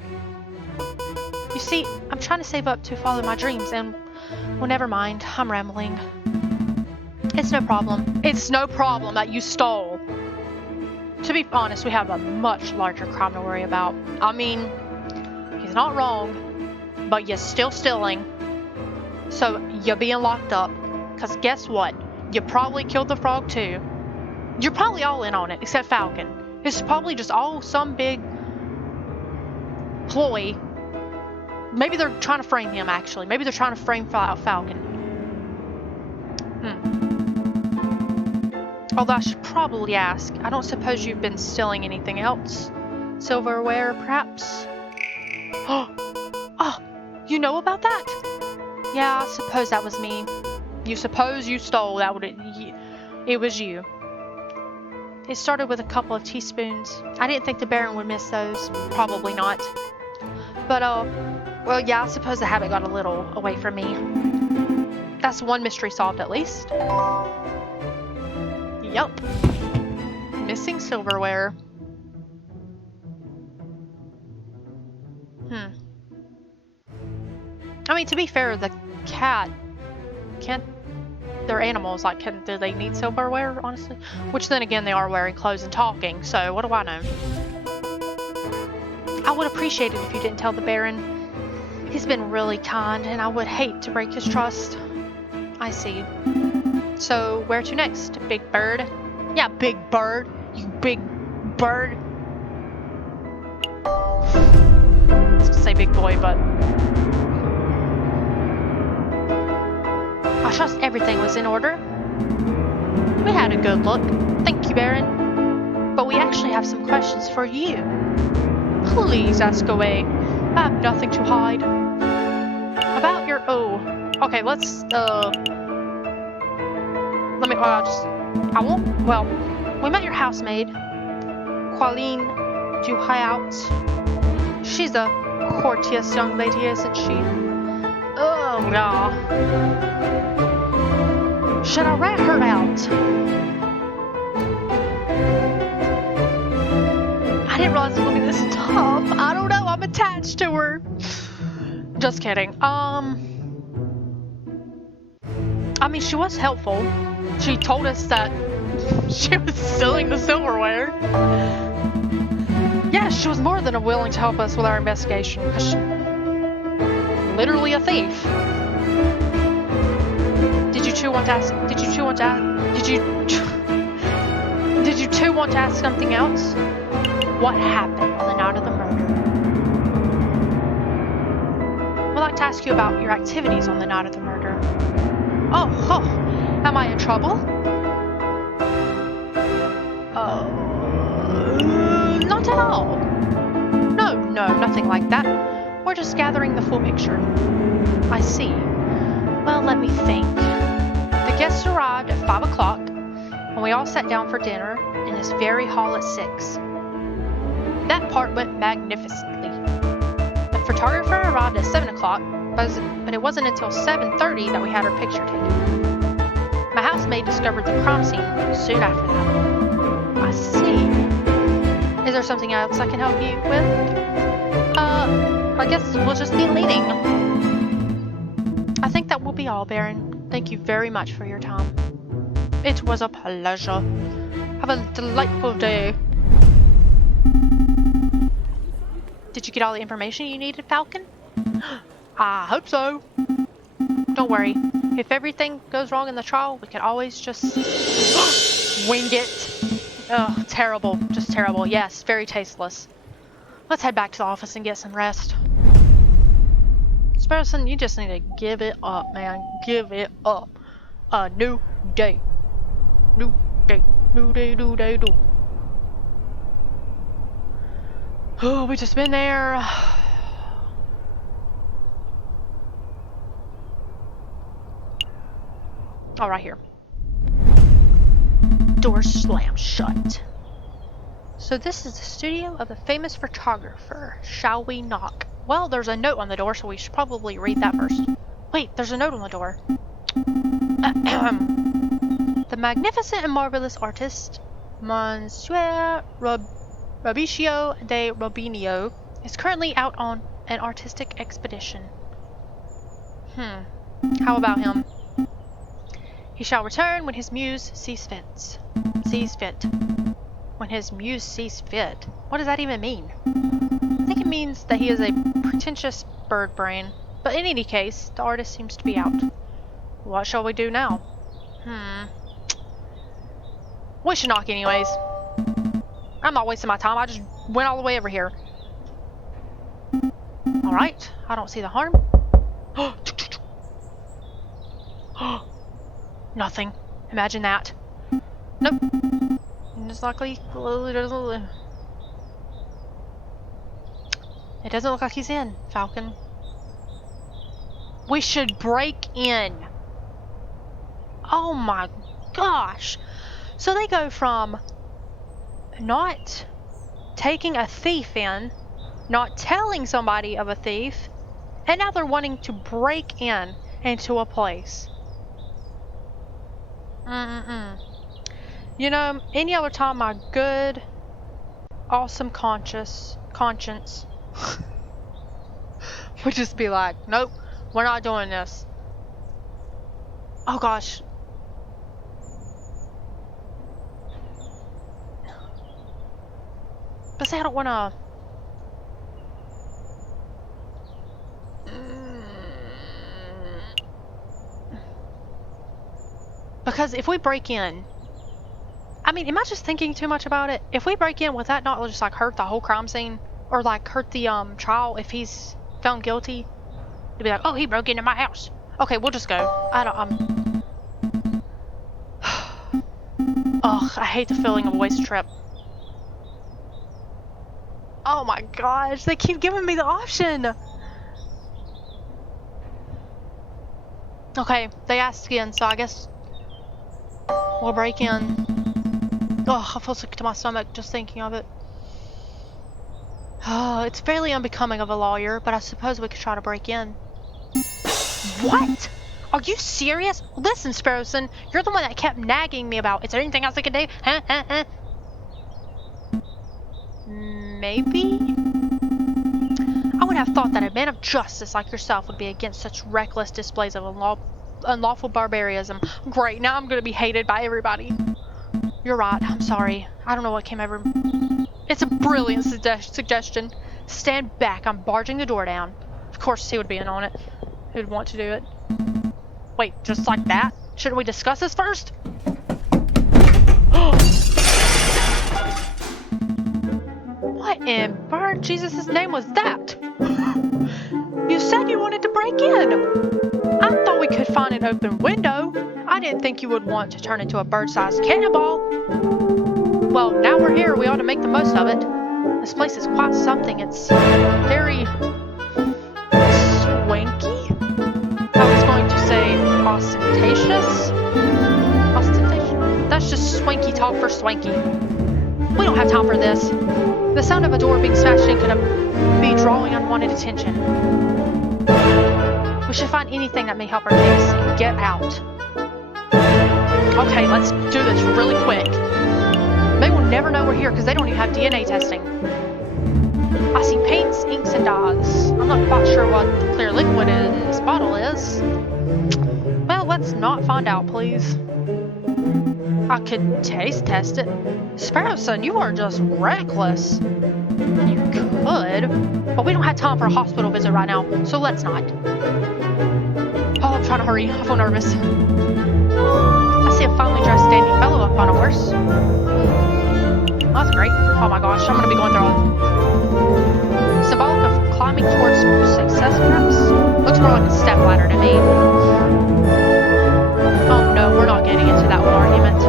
You see, I'm trying to save up to follow my dreams and... Well, never mind. I'm rambling. It's no problem. It's no problem that you stole. To be honest, we have a much larger crime to worry about. I mean, he's not wrong, but you're still stealing. So, you're being locked up. Because guess what? You probably killed the frog too. You're probably all in on it, except Falcon. It's probably just all some big ploy. Maybe they're trying to frame him, actually. Maybe they're trying to frame Falcon. Although I should probably ask, I don't suppose you've been stealing anything else? Silverware, perhaps? Oh, you know about that? Yeah, I suppose that was me. You suppose you stole that? It was you. It started with a couple of teaspoons. I didn't think the Baron would miss those. Probably not. But, well, yeah, I suppose the habit got a little away from me. That's one mystery solved, at least. Yup. Missing silverware. I mean, to be fair, the cat can't... They're animals, like, do they need silverware, honestly? Which then again, they are wearing clothes and talking, so what do I know? I would appreciate it if you didn't tell the Baron. He's been really kind, and I would hate to break his trust. I see. So, where to next, Big Bird? Yeah, Big Bird. You big bird. I was gonna say big boy, but... I trust everything was in order. We had a good look. Thank you, Baron. But we actually have some questions for you. Please ask away. I have nothing to hide. About your... Oh. Okay, let's, Let me, I won't, well, we met your housemaid, Colleen Duhayout. She's a courteous young lady, isn't she? Oh, no. Should I rat her out? I didn't realize it was going to be this tough. I don't know, I'm attached to her. Just kidding. I mean, she was helpful. She told us that she was stealing the silverware. Yeah, she was more than willing to help us with our investigation, because she's literally a thief. Did you two want to ask something else? What happened on the night of the murder? We'd like to ask you about your activities on the night of the murder. Oh, am I in trouble? Not at all. No, nothing like that. We're just gathering the full picture. I see. Well, let me think. The guests arrived at 5 o'clock, and we all sat down for dinner in this very hall at 6. That part went magnificently. The photographer arrived at 7 o'clock, but it wasn't until 7:30 that we had our picture taken. My housemaid discovered the crime scene soon after that. I see. Is there something else I can help you with? I guess we'll just be leaving. I think that will be all, Baron. Thank you very much for your time. It was a pleasure. Have a delightful day. Did you get all the information you needed, Falcon? I hope so. Don't worry. If everything goes wrong in the trial, we can always just wing it. Ugh, terrible. Just terrible. Yes, very tasteless. Let's head back to the office and get some rest. Sparrowson, you just need to give it up, man. Give it up. A new day. New day. New day, new day, new. Oh, we just been there. All right, here. Door slammed shut. So this is the studio of the famous photographer. Shall we knock? Well, there's a note on the door, so we should probably read that first. Wait, there's a note on the door. The magnificent and marvelous artist, Monsieur Robicio de Robinio, is currently out on an artistic expedition. How about him? He shall return when his muse sees fit. When his muse sees fit. What does that even mean? I think it means that he is a pretentious bird brain. But in any case, the artist seems to be out. What shall we do now? We should knock anyways. I'm not wasting my time. I just went all the way over here. Alright, I don't see the harm. Nothing. Imagine that. Nope. It's likely it doesn't look like he's in, Falcon. We should break in. Oh my gosh. So they go from not taking a thief in, not telling somebody of a thief, and now they're wanting to break in into a place. You know, any other time my good, awesome conscience would just be like, nope, we're not doing this. Oh gosh. But say I don't wanna... Because if we break in... I mean, am I just thinking too much about it? If we break in, would that not just like hurt the whole crime scene? Or like hurt the trial if he's found guilty? To be like, oh, he broke into my house. Okay, we'll just go. I don't, Ugh, I hate the feeling of a waste trip. Oh my gosh, they keep giving me the option. Okay, they asked again, so I guess we'll break in. Oh, I feel sick to my stomach just thinking of it. Oh, it's fairly unbecoming of a lawyer, but I suppose we could try to break in. What? Are you serious? Listen, Sparrowson, you're the one that kept nagging me about, is there anything else I can do? Maybe? I would have thought that a man of justice like yourself would be against such reckless displays of unlawful barbarism. Great, now I'm going to be hated by everybody. You're right, I'm sorry. I don't know what came over. It's a brilliant suggestion. Stand back, I'm barging the door down. Of course he would be in on it. Who'd want to do it? Wait, just like that? Shouldn't we discuss this first? What in bird Jesus' name was that? You said you wanted to break in. I thought we could find an open window. I didn't think you would want to turn into a bird-sized cannonball. Well, now we're here, we ought to make the most of it. This place is quite something. It's very swanky. I was going to say ostentatious. Ostentatious? That's just swanky talk for swanky. We don't have time for this. The sound of a door being smashed in could be drawing unwanted attention. We should find anything that may help our case and get out. Okay, let's do this really quick. They will never know we're here because they don't even have DNA testing. I see paints, inks, and dyes. I'm not quite sure what the clear liquid in this bottle is. Well, let's not find out, please. I could taste test it. Sparrowson, you are just reckless. You could, but we don't have time for a hospital visit right now, so let's not. Oh, I'm trying to hurry. I feel nervous. I see a finely dressed dandy fellow up on a horse. Oh, that's great. Oh my gosh, I'm gonna be going through all... Symbolic of climbing towards success, perhaps? Looks more like a step ladder to me. Oh no, we're not getting into that one argument.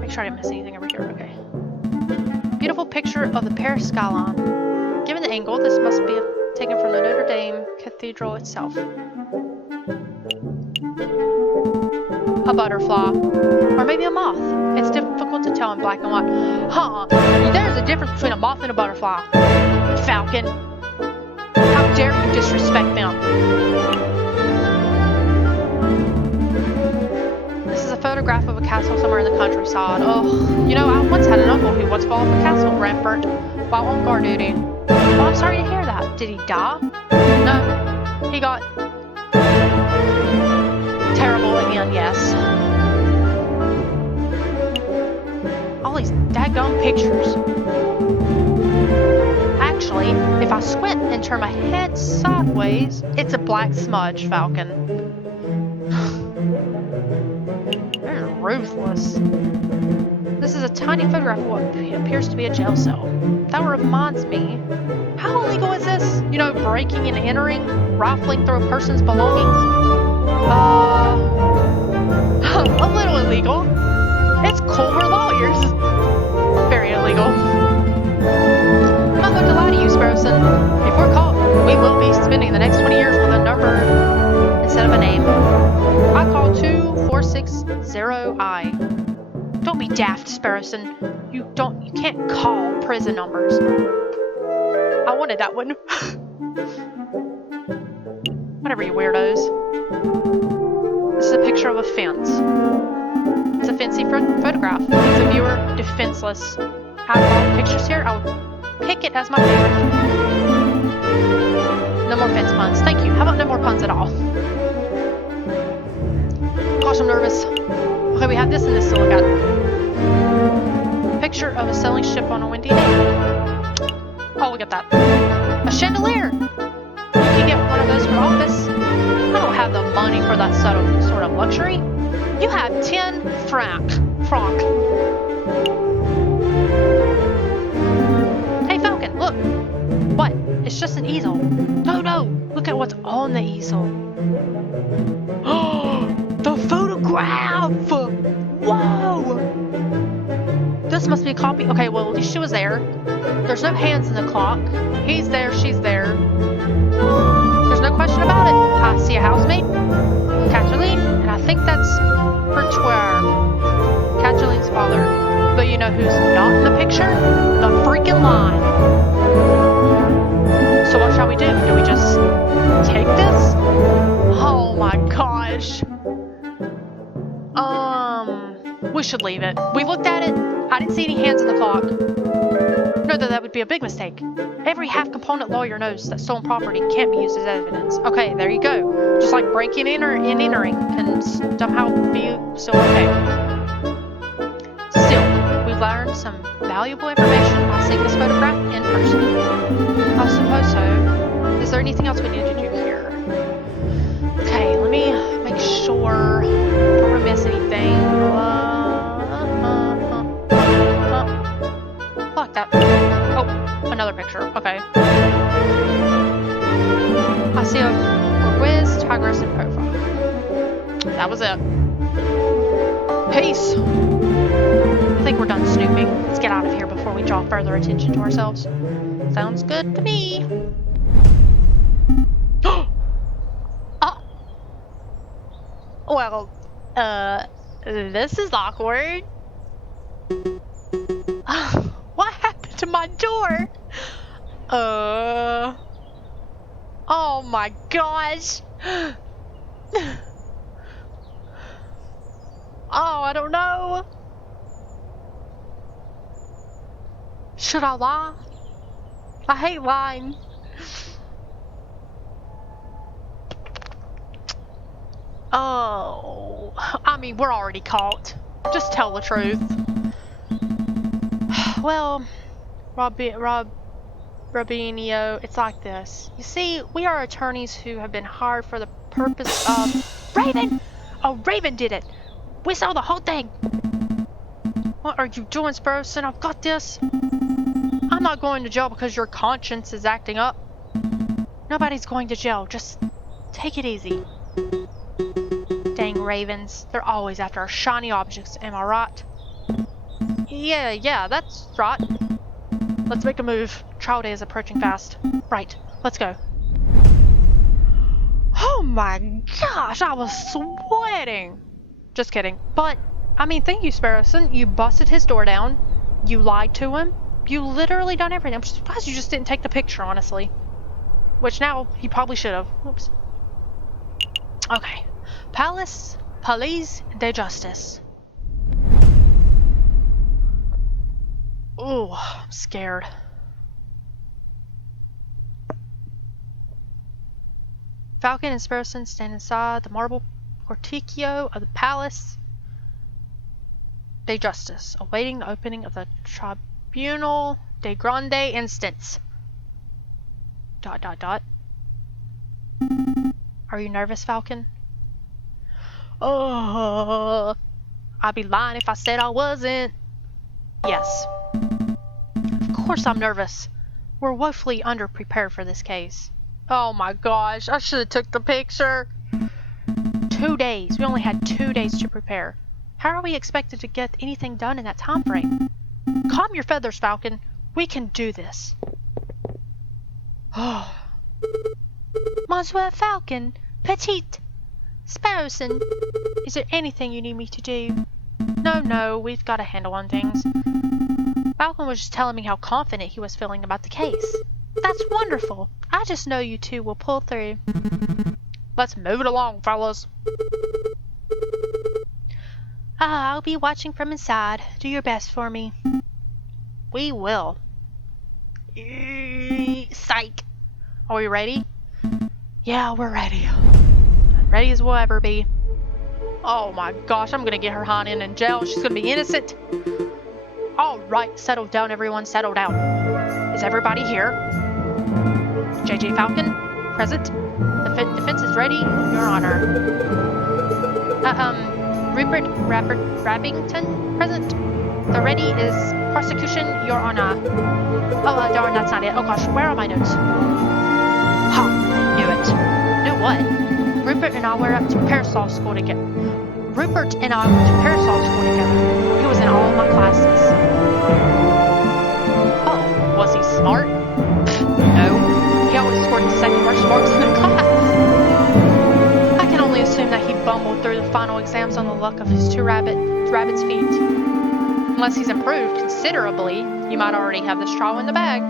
Make sure I didn't miss anything over here. Okay. Beautiful picture of the Paris skyline. Given the angle, this must be taken from the Notre Dame Cathedral itself. A butterfly. Or maybe a moth. It's difficult to tell in black and white. There's a difference between a moth and a butterfly. Falcon. How dare you disrespect them? This is a photograph of a castle somewhere in the countryside. Oh, you know, I once had an uncle who once fell off a castle in Rampart while on guard duty. Oh, I'm sorry to hear that. Did he die? No. He got... terrible again, yes. All these daggone pictures. Actually, if I squint and turn my head sideways, it's a black smudge, Falcon. They're ruthless. This is a tiny photograph of what appears to be a jail cell. That reminds me, how illegal is this? You know, breaking and entering, rifling through a person's belongings? A little illegal. It's cool, we're lawyers. Very illegal. I'm not going to lie to you, Sparrowson. If we're caught, we will be spending the next 20 years with a number instead of a name. I call 2460I. Don't be daft, Sparrowson. You can't call prison numbers. I wanted that one. Whatever, you weirdos. This is a picture of a fence. It's a fancy photograph. Leaves the viewer defenseless. Out of all the pictures here, I'll pick it as my favorite. No more fence puns. Thank you. How about no more puns at all? Gosh, I'm nervous. Okay, we have this and this to look at. Picture of a sailing ship on a windy day. Oh, look at that. A chandelier! You can get one of those for the office. I don't have the money for that sort of luxury. You have 10 franc. Hey, Falcon, look. What? It's just an easel. No. Look at what's on the easel. Oh, the photograph! Whoa! This must be a copy. Okay, well, at least she was there. There's no hands in the clock. He's there, she's there. There's no question about it. I see a housemate, Catherine, and I think that's Pertoire, Catherine's father. But you know who's not in the picture? The freaking line. So what shall we do? Do we just take this? Oh my gosh. We should leave it. We looked at it. I didn't see any hands in the clock. No, that would be a big mistake. Every half-component lawyer knows that stolen property can't be used as evidence. Okay, there you go. Just like breaking in and entering can somehow be so okay. Still, we've learned some valuable information by seeing this photograph in person. I suppose so. Is there anything else we need to do here? Okay, let me make sure I don't miss anything. Like that. Oh, another picture. Okay. I see a Orquiz, Tigress, and profile. That was it. Peace. I think we're done snooping. Let's get out of here before we draw further attention to ourselves. Sounds good to me. Well, this is awkward. What happened to my door? Oh my gosh. Oh, I don't know. Should I lie? I hate lying. Oh, I mean, we're already caught. Just tell the truth. Well, Robinio, it's like this. You see, we are attorneys who have been hired for the purpose of... Raven! Oh, Raven did it! We saw the whole thing! What are you doing, Sparrowson? I've got this! I'm not going to jail because your conscience is acting up. Nobody's going to jail. Just take it easy. Dang ravens. They're always after our shiny objects, am I right? Yeah, that's right. Let's make a move. Trial day is approaching fast. Right, let's go. Oh my gosh, I was sweating. Just kidding. But, I mean, thank you, Sparrowson. You busted his door down. You lied to him. You literally done everything. I'm surprised you just didn't take the picture, honestly. Which now, he probably should have. Whoops. Okay. Palais de Justice. Ooh, I'm scared. Falcon and Sparrowson stand inside the marble portico of the Palace de Justice, awaiting the opening of the Tribunal de Grande Instance. ... Are you nervous, Falcon? Oh, I'd be lying if I said I wasn't. Yes. Of course I'm nervous. We're woefully underprepared for this case. Oh my gosh, I should have took the picture. 2 days. We only had 2 days to prepare. How are we expected to get anything done in that time frame? Calm your feathers, Falcon. We can do this. Oh. Monsieur Falcon, Petite, Sparrowson, is there anything you need me to do? No, we've got a handle on things. Falcon was just telling me how confident he was feeling about the case. That's wonderful. I just know you two will pull through. Let's move it along, fellas. I'll be watching from inside. Do your best for me. We will. Psych. Are we ready? Yeah, we're ready. Ready as we'll ever be. Oh my gosh, I'm gonna get her hiding in jail. She's gonna be innocent. Alright, settle down, everyone. Settle down. Is everybody here? JJ Falcon, present. Defense is ready, Your Honor. Rupert Rappington, present. The ready is prosecution, Your Honor. Oh, darn, that's not it. Oh gosh, where are my notes? Ha, I knew it. Knew what? Rupert and I were up to Parasol School together. Rupert and I went to Parasol School together. He was in all of my classes. Oh, was he smart? No, he always scored the second worst marks in the class. I can only assume that he bumbled through the final exams on the luck of his two rabbit's feet. Unless he's improved considerably, you might already have this trial in the bag.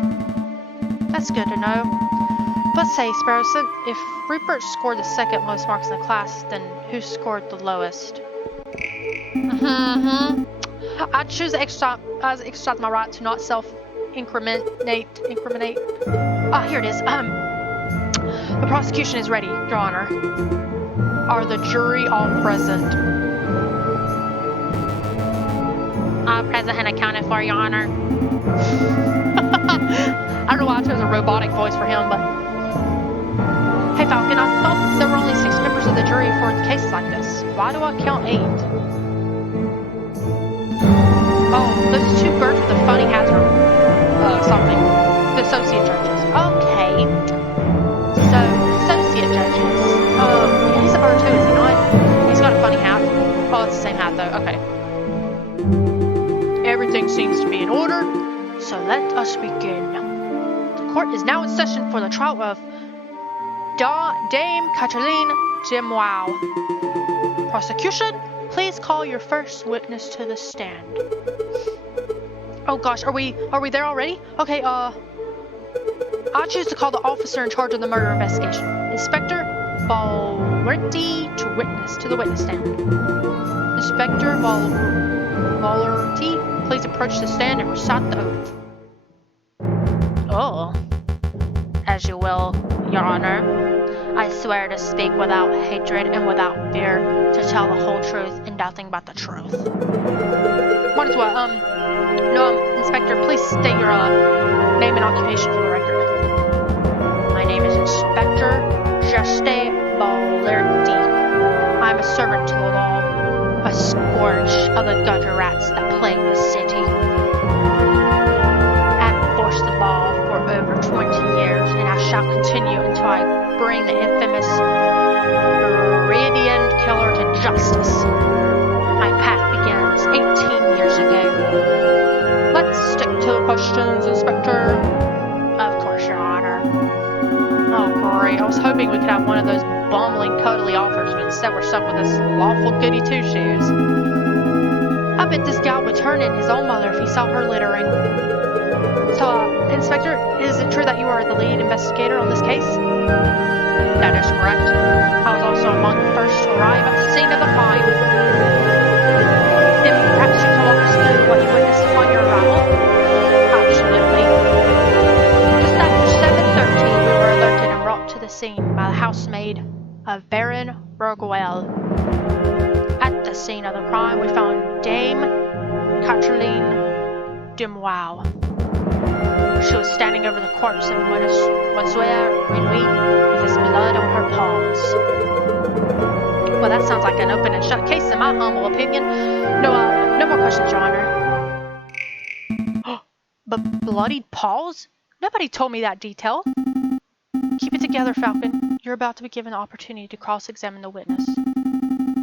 That's good to know. But say, Sparrowson, if Rupert scored the second most marks in the class, then who scored the lowest? I choose to exercise my right to not self-incriminate. Ah, here it is. The prosecution is ready, Your Honor. Are the jury all present? All present and accounted for, Your Honor. I don't know why I chose a robotic voice for him, but... Hey Falcon, I thought there were only 6 members of the jury for cases like this. Why do I count 8? Oh, those 2 birds with the funny hats are... something. The associate judges. Okay. So, associate judges. Yeah, he's a bird too, is he not? He's got a funny hat. Oh, it's the same hat though. Okay. Everything seems to be in order, so let us begin. The court is now in session for the trial of Dame Catherine Demois. Prosecution, please call your first witness to the stand. Oh gosh, are we there already? Okay, I choose to call the officer in charge of the murder investigation, Inspector Valorti, to the witness stand. Inspector Valorti, please approach the stand and recite the oath. Oh, as you will, Your Honor. I swear to speak without hatred and without fear, to tell the whole truth and nothing but the truth. Might as well, no, Inspector, please state your, name and occupation for the record. My name is Inspector Juste Ballerdi. I'm a servant to the law, a scourge of the gutter rats that plague the city. I've enforced the law for over 20 years, and I shall continue until I bring the infamous Meridian Killer to justice. My path begins 18 years ago. Let's stick to the questions, Inspector. Of course, Your Honor. Oh, great. I was hoping we could have one of those bumbling, cuddly offers, but instead we're stuck with this lawful goody two-shoes. I bet this guy would turn in his own mother if he saw her littering. So, Inspector, is it true that you are the lead investigator on this case? That is correct. I was also among the first to arrive at the scene of the crime. Then perhaps you can walk us through what you witnessed upon your arrival? Absolutely. Just after 7:30, we were alerted and brought to the scene by the housemaid of Baron Roguel. At the scene of the crime, we found Dame Catherine Demois. She was standing over the corpse of Monsieur Renouille with his blood on her paws. Well, that sounds like an open and shut case in my humble opinion. No more questions, Your Honor. But bloodied paws? Nobody told me that detail. Keep it together, Falcon. You're about to be given the opportunity to cross-examine the witness.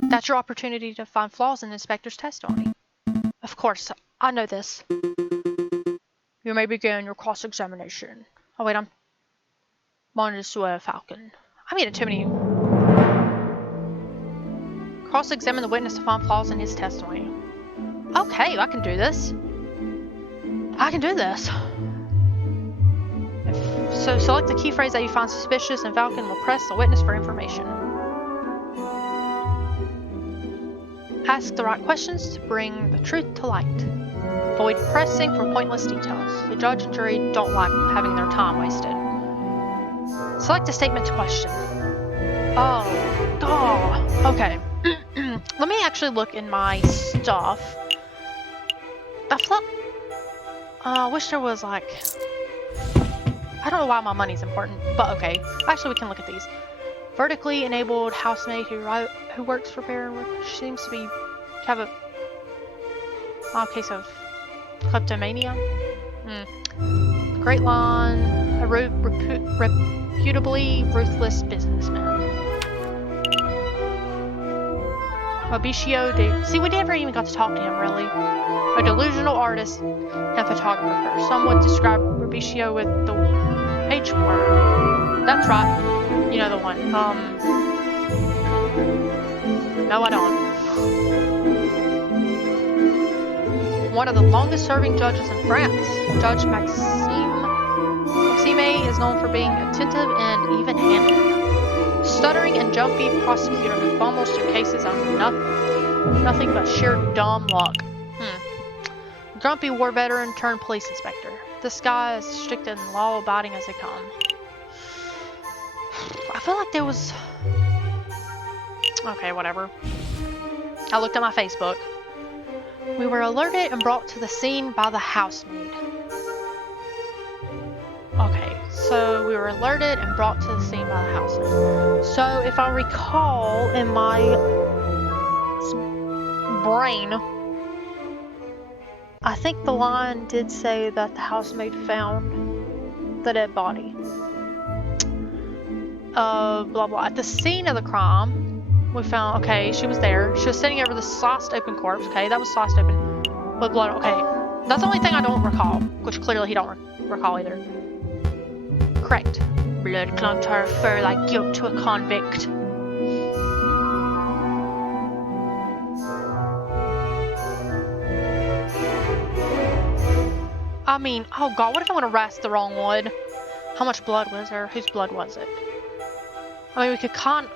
That's your opportunity to find flaws in the inspector's testimony. Of course, I know this. You may begin your cross-examination. Oh wait, I'm Monsieur Falcon. I'm getting too many. Cross-examine the witness to find flaws in his testimony. Okay, I can do this. So select the key phrase that you find suspicious and Falcon will press the witness for information. Ask the right questions to bring the truth to light. Avoid pressing for pointless details. The judge and jury don't like having their time wasted. Select a statement to question. Okay. Let me actually look in my stuff. I wish there was like... I don't know why my money's important, but okay. Actually, we can look at these. Vertically enabled housemaid who works for Baron. She seems to have a mild case of kleptomania. Great line, a reputably ruthless businessman. Robicio see, we never even got to talk to him, really. A delusional artist and photographer. Some would describe Robicio with the H word. That's right. You know the one. No, I don't. One of the longest-serving judges in France, Judge Maxime is known for being attentive and even-handed. Stuttering and jumpy prosecutor who fumbles through cases on nothing but sheer dumb luck. Grumpy war veteran turned police inspector. This guy is strict and law-abiding as they come. I feel like there was... Okay, whatever. I looked at my Facebook. We were alerted and brought to the scene by the housemaid. Okay, so we were alerted and brought to the scene by the housemaid. So if I recall in my brain, I think the line did say that the housemaid found the dead body. Blah blah. At the scene of the crime, we found, okay, she was there. She was sitting over the sliced open corpse. Okay, that was sliced open with blood. Okay, that's the only thing I don't recall, which clearly he don't recall either. Correct. Blood clung to her fur like guilt to a convict. I mean, oh god, what if I want to arrest the wrong one? How much blood was there? Whose blood was it? I mean, we could kindly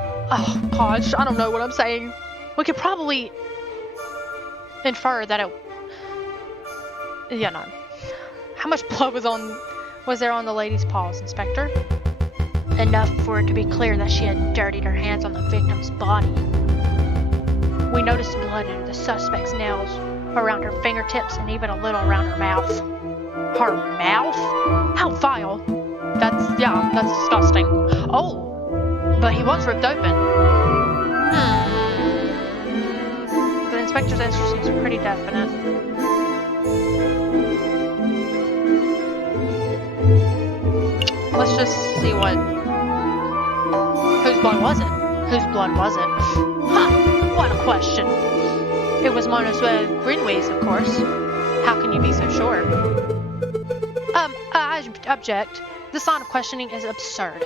oh gosh, I don't know what I'm saying. We could probably infer that it... Yeah, no. How much blood was on was there on the lady's paws, Inspector? Enough for it to be clear that she had dirtied her hands on the victim's body. We noticed blood under the suspect's nails, around her fingertips, and even a little around her mouth. Her mouth? How vile! That's disgusting. Oh, but he was ripped open. The inspector's answer seems pretty definite. Let's just see whose blood was it? Whose blood was it? Ha! What a question! It was Monsieur Greenway's, of course. How can you be so sure? I object. This line of questioning is absurd.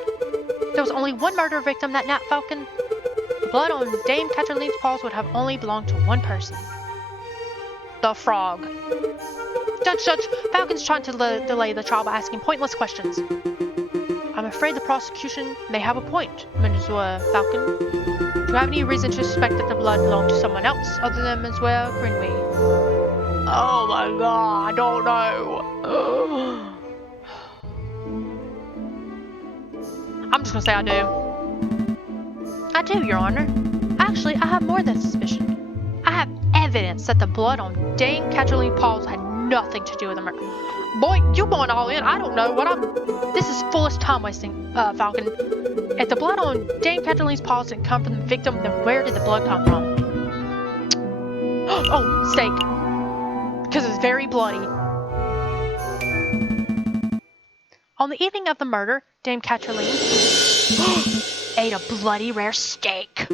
There was only one murder victim that night, Falcon. The blood on Dame Cataline's paws would have only belonged to one person. The frog. Judge, Falcon's trying to delay the trial by asking pointless questions. I'm afraid the prosecution may have a point, Monsieur Falcon. Do you have any reason to suspect that the blood belonged to someone else other than Monsieur Greenway? Oh my god, I don't know. I'm just gonna say I do. I do, Your Honor. Actually, I have more than suspicion. I have evidence that the blood on Dame Cataline's paws had nothing to do with the murder. Boy, you going all in. I don't know what I'm... This is foolish time wasting, Falcon. If the blood on Dame Cataline's paws didn't come from the victim, then where did the blood come from? Oh, steak. Because it's very bloody. On the evening of the murder, Dame Cataline ate a bloody rare steak.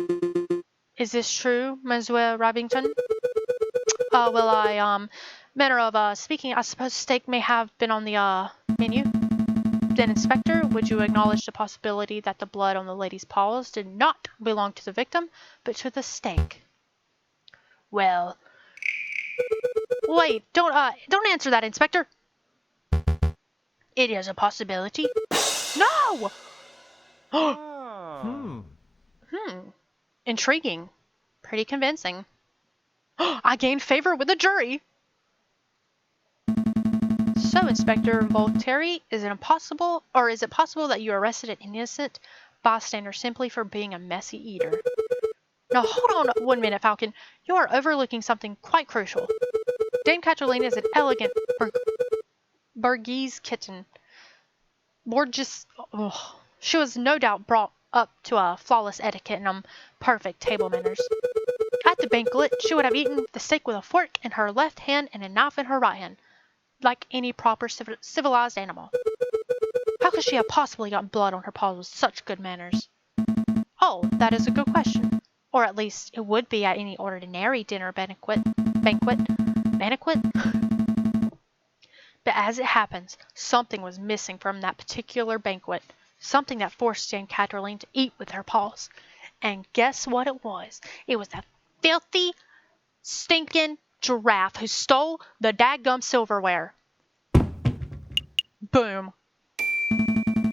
Is this true, Monsieur Rabington? Manner of speaking, I suppose steak may have been on the menu. Then, Inspector, would you acknowledge the possibility that the blood on the lady's paws did not belong to the victim, but to the steak? Well, wait, don't answer that, Inspector. It is a possibility. No! Intriguing. Pretty convincing. I gained favor with the jury. So, Inspector Voltaire, is it possible that you arrested an innocent bystander simply for being a messy eater? Now, hold on 1 minute, Falcon. You are overlooking something quite crucial. Dame Catalina is an elegant Burgese kitten. She was no doubt brought up to a flawless etiquette and perfect table manners. At the banquet, she would have eaten the steak with a fork in her left hand and a knife in her right hand, like any proper civilized animal. How could she have possibly gotten blood on her paws with such good manners? Oh, that is a good question. Or at least it would be at any ordinary dinner banquet? But as it happens, something was missing from that particular banquet. Something that forced Dame Catherine to eat with her paws. And guess what it was? It was that filthy, stinking giraffe who stole the dadgum silverware. Boom.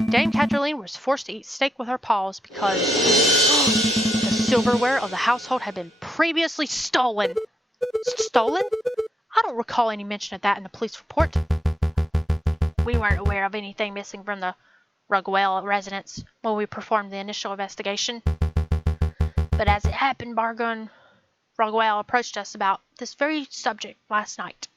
Dame Catherine was forced to eat steak with her paws because the silverware of the household had been previously stolen. Stolen? I don't recall any mention of that in the police report. We weren't aware of anything missing from the Ruguel residence when we performed the initial investigation. But as it happened, Bargon Ruguel approached us about this very subject last night.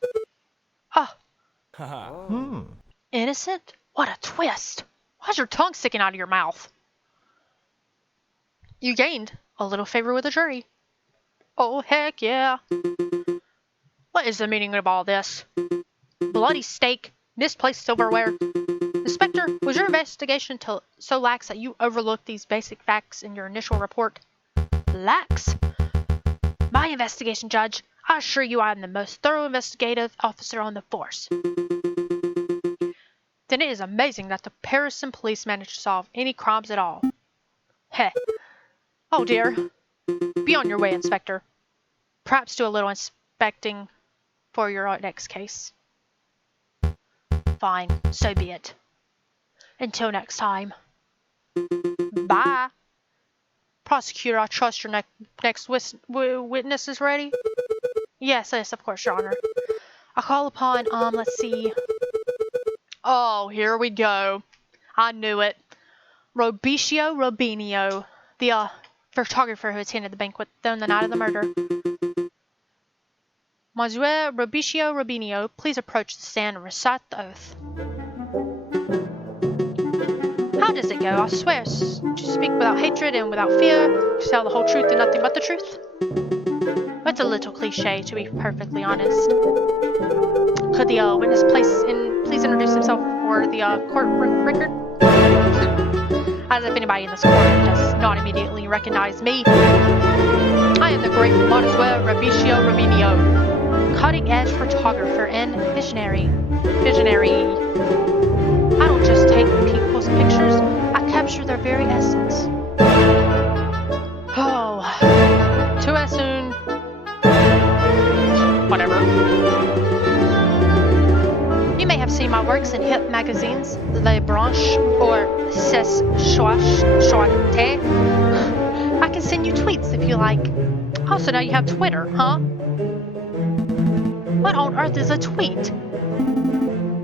Innocent? What a twist! Why's your tongue sticking out of your mouth? You gained a little favor with the jury. Oh, heck yeah. What is the meaning of all this? Bloody steak, misplaced silverware. Inspector, was your investigation so lax that you overlooked these basic facts in your initial report? Lax? My investigation, Judge. I assure you I am the most thorough investigative officer on the force. Then it is amazing that the Parisian police managed to solve any crimes at all. Heh. Oh dear. Be on your way, Inspector. Perhaps do a little inspecting for your next case. Fine, so be it. Until next time. Bye. Prosecutor, I trust your next witness is ready? Yes, of course, Your Honor. I call upon, let's see, Oh, here we go. I knew it. Robicio Robinio, the photographer who attended the banquet on the night of the murder. Monsieur Robicio Robinio, please approach the stand and recite the oath. How does it go? I swear to speak without hatred and without fear, to tell the whole truth and nothing but the truth. It's a little cliche, to be perfectly honest. Could the witness please introduce himself for the court record? As if anybody in this court does not immediately recognize me. I am the great Monsieur Robicio Robinio, cutting-edge photographer and visionary. I don't just take people's pictures, I capture their very essence. Oh, too soon. Whatever. You may have seen my works in hip magazines, Le Branche or C'est Chouette. I can send you tweets if you like. Oh, so now you have Twitter, huh? What on earth is a tweet?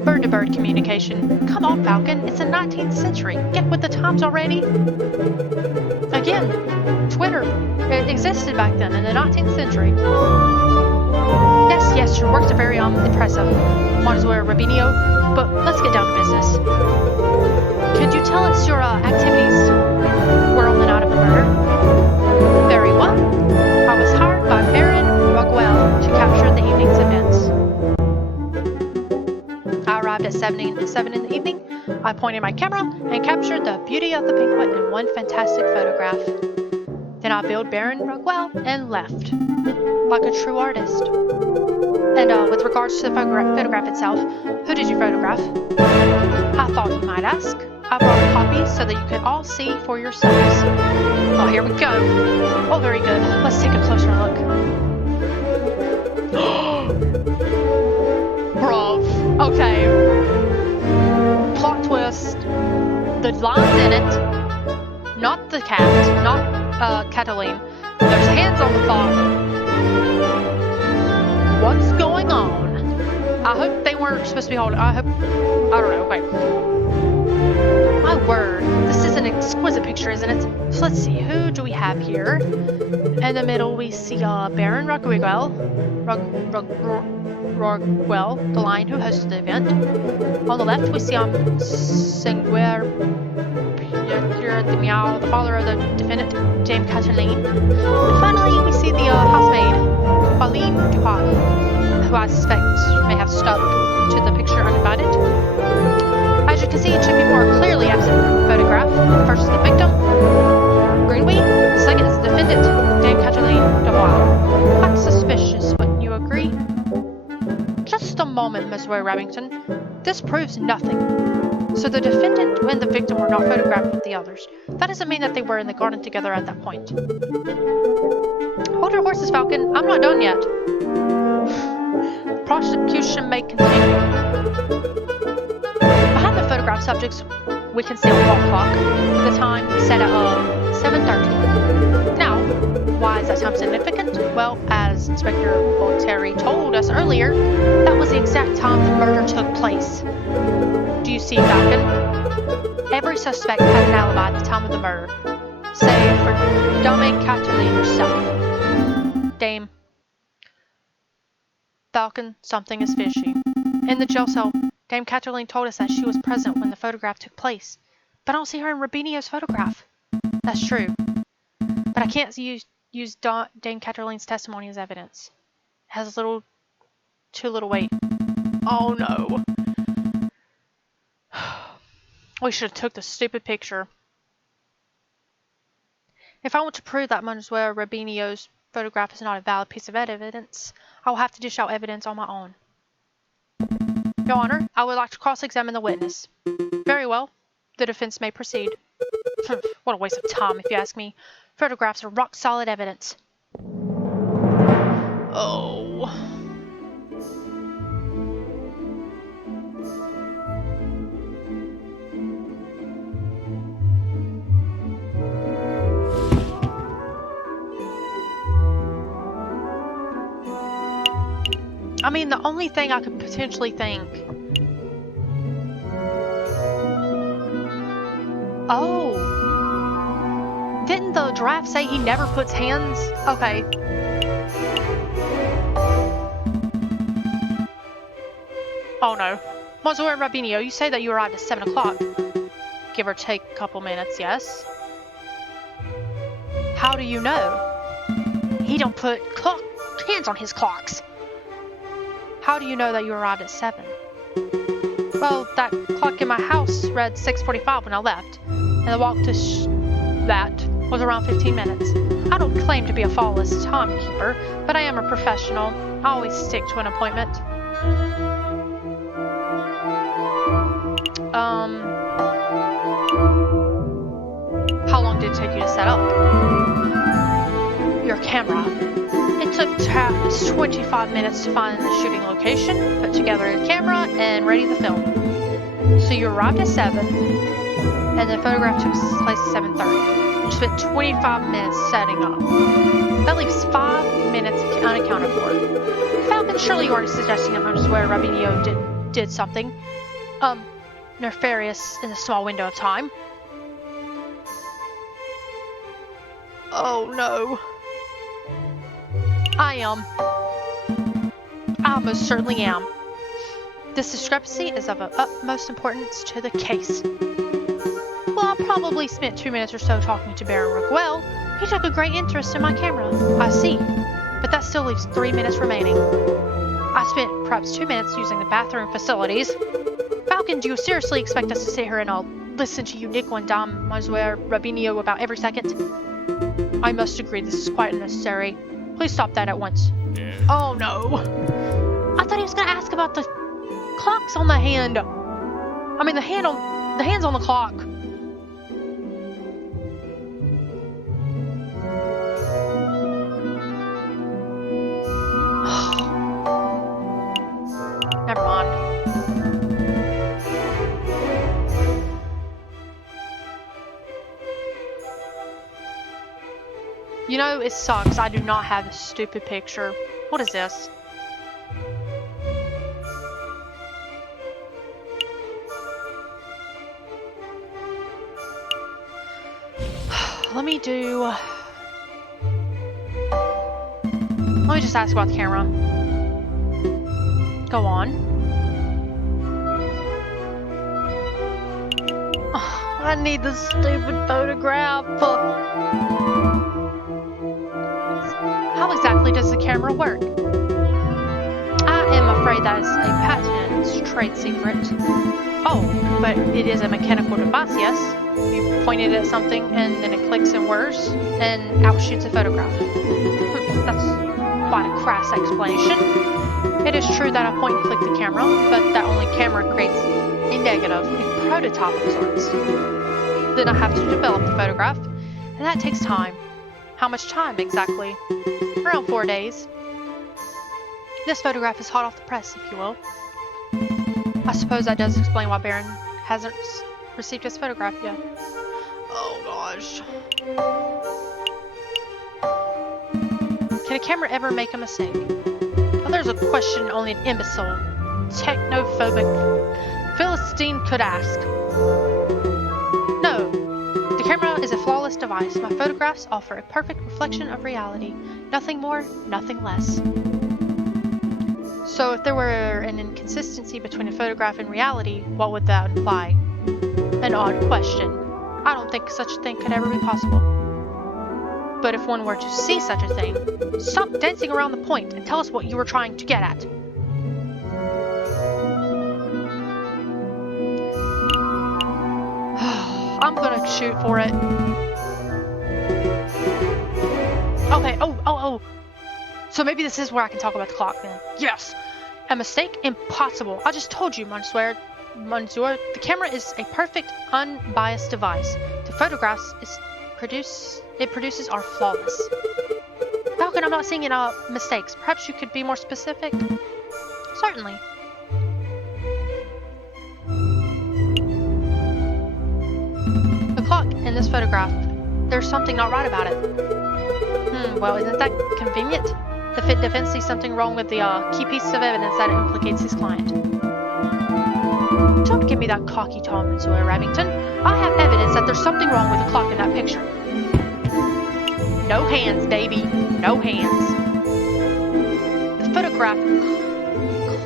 Bird-to-bird communication. Come on, Falcon, it's the 19th century. Get with the times already. Again, Twitter. It existed back then in the 19th century. Yes, your works are very impressive, Monsieur Robinio, but let's get down to business. Could you tell us your activities were on the night of the murder? Very well. I was hired by Baron Roguel to capture the evening's events. I arrived at 7 in the evening. I pointed my camera and captured the beauty of the banquet in one fantastic photograph. Then I billed Baron Roguel and left, like a true artist. And with regards to the photograph itself, who did you photograph? I thought you might ask. I brought a copy so that you could all see for yourselves. Oh, here we go. Oh, very good. Let's take a closer look. Bruv. Okay. Plot twist. The lines in it, not the cat, not Cataline. There's hands on the clock. What's going on? I hope they weren't supposed to be holding. I don't know. Okay. My word, this is an exquisite picture, isn't it? So let's see, who do we have here? In the middle, we see Baron Roguel, the lion who hosted the event. On the left, we see Senguer, the Meow, the father of the defendant, Dame Cataline. And finally, we see the housemaid, Pauline Duhat, who I suspect may have stuck to the picture uninvited. As you can see, two people are clearly absent from the photograph. The first is the victim, Greenway. The second is the defendant, Dame Cataline Dubois. Quite suspicious, wouldn't you agree? Just a moment, Miss Roy Remington. This proves nothing. So the defendant and the victim were not photographed with the others. That doesn't mean that they were in the garden together at that point. Hold your horses, Falcon. I'm not done yet. The prosecution may continue. Behind the photograph subjects, we can see a wall clock with the time set at 7:30. Now, why is that time significant? Well, as Inspector Voltaire told us earlier, that was the exact time the murder took place. Do you see, Falcon? Every suspect had an alibi at the time of the murder, save for Dame Cataline herself. Dame. Falcon, something is fishy. In the jail cell, Dame Cataline told us that she was present when the photograph took place, but I don't see her in Robinio's photograph. That's true, but I can't use Dame Cataline's testimony as evidence. It has too little weight. Oh no. We should have took the stupid picture. If I want to prove that Monsieur Robinio's photograph is not a valid piece of evidence, I will have to dish out evidence on my own. Your Honor, I would like to cross-examine the witness. Very well. The defense may proceed. What a waste of time, if you ask me. Photographs are rock-solid evidence. Oh. I mean, the only thing I could potentially think Oh. Didn't the draft say he never puts hands? Okay. Oh no. Monsieur Rabinio, you say that you arrived at 7 o'clock. Give or take a couple minutes, yes? How do you know? He don't put hands on his clocks. How do you know that you arrived at 7? Well, that clock in my house read 6:45 when I left, and the walk to that was around 15 minutes. I don't claim to be a flawless timekeeper, but I am a professional. I always stick to an appointment. How long did it take you to set up? Your camera. It took 25 minutes to find the shooting location, put together a camera, and ready the film. So you arrived at 7, and the photograph took place at 7:30. You spent 25 minutes setting up. That leaves 5 minutes unaccounted for. Falcon, surely you aren't suggesting that Monsieur Rabinio did something nefarious in the small window of time? Oh no. I most certainly am. This discrepancy is of utmost importance to the case. Well, I probably spent 2 minutes or so talking to Baron Rockwell. He took a great interest in my camera. I see. But that still leaves 3 minutes remaining. I spent perhaps 2 minutes using the bathroom facilities. Falcon, do you seriously expect us to sit here and I'll listen to you nickel and dime Monsieur Rabinio about every second? I must agree, this is quite unnecessary. Please stop that at once. Yeah. Oh no. I thought he was gonna ask about the clocks on the hand. I mean the hands on the clock. Never mind. You know, it sucks. I do not have this stupid picture. What is this? Let me just ask about the camera. Go on. Oh, I need this stupid photograph. How exactly does the camera work? I am afraid that is a patent trade secret. Oh, but it is a mechanical device, yes? You point it at something and then it clicks and whirs and out shoots a photograph. That's quite a crass explanation. It is true that I point and click the camera, but that only camera creates a negative, a prototype of sorts. Then I have to develop the photograph, and that takes time. How much time exactly? Around 4 days. This photograph is hot off the press, if you will. I suppose that does explain why Baron hasn't received his photograph yet. Oh gosh. Can a camera ever make a mistake? Well, there's a question only an imbecile, technophobic Philistine could ask. No. The camera is a flawless device. My photographs offer a perfect reflection of reality. Nothing more, nothing less. So if there were an inconsistency between a photograph and reality, what would that imply? An odd question. I don't think such a thing could ever be possible. But if one were to see such a thing, stop dancing around the point and tell us what you were trying to get at. I'm gonna shoot for it. Okay, oh. So maybe this is where I can talk about the clock then. Yes! A mistake? Impossible. I just told you, Monsieur, the camera is a perfect, unbiased device. The photographs it produces are flawless. Falcon, I'm not seeing any mistakes. Perhaps you could be more specific? Certainly. The clock in this photograph, there's something not right about it. Well, isn't that convenient? The defense sees something wrong with the key pieces of evidence that implicates his client. Don't give me that cocky tone, Monsieur Remington. I have evidence that there's something wrong with the clock in that picture. No hands, baby. No hands. The photograph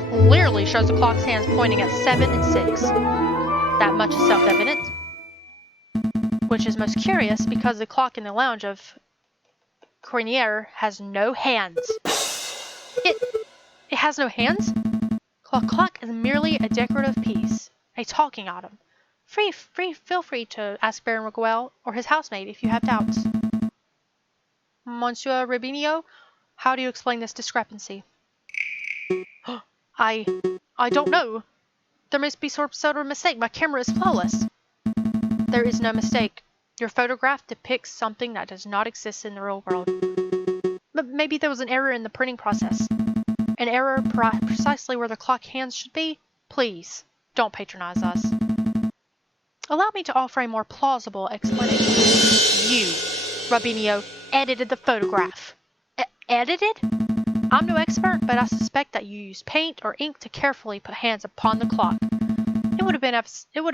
clearly shows the clock's hands pointing at 7 and 6. That much is self-evident. Which is most curious because the clock in the lounge of Cornier has no hands. It has no hands? Clock is merely a decorative piece, a talking item. Feel free to ask Baron Riguel or his housemaid if you have doubts. Monsieur Rubinio, how do you explain this discrepancy? I don't know. There must be some sort of mistake. My camera is flawless. There is no mistake. Your photograph depicts something that does not exist in the real world. But maybe there was an error in the printing process. An error precisely where the clock hands should be? Please, don't patronize us. Allow me to offer a more plausible explanation. You, Rubinio, edited the photograph. Edited? I'm no expert, but I suspect that you used paint or ink to carefully put hands upon the clock. It would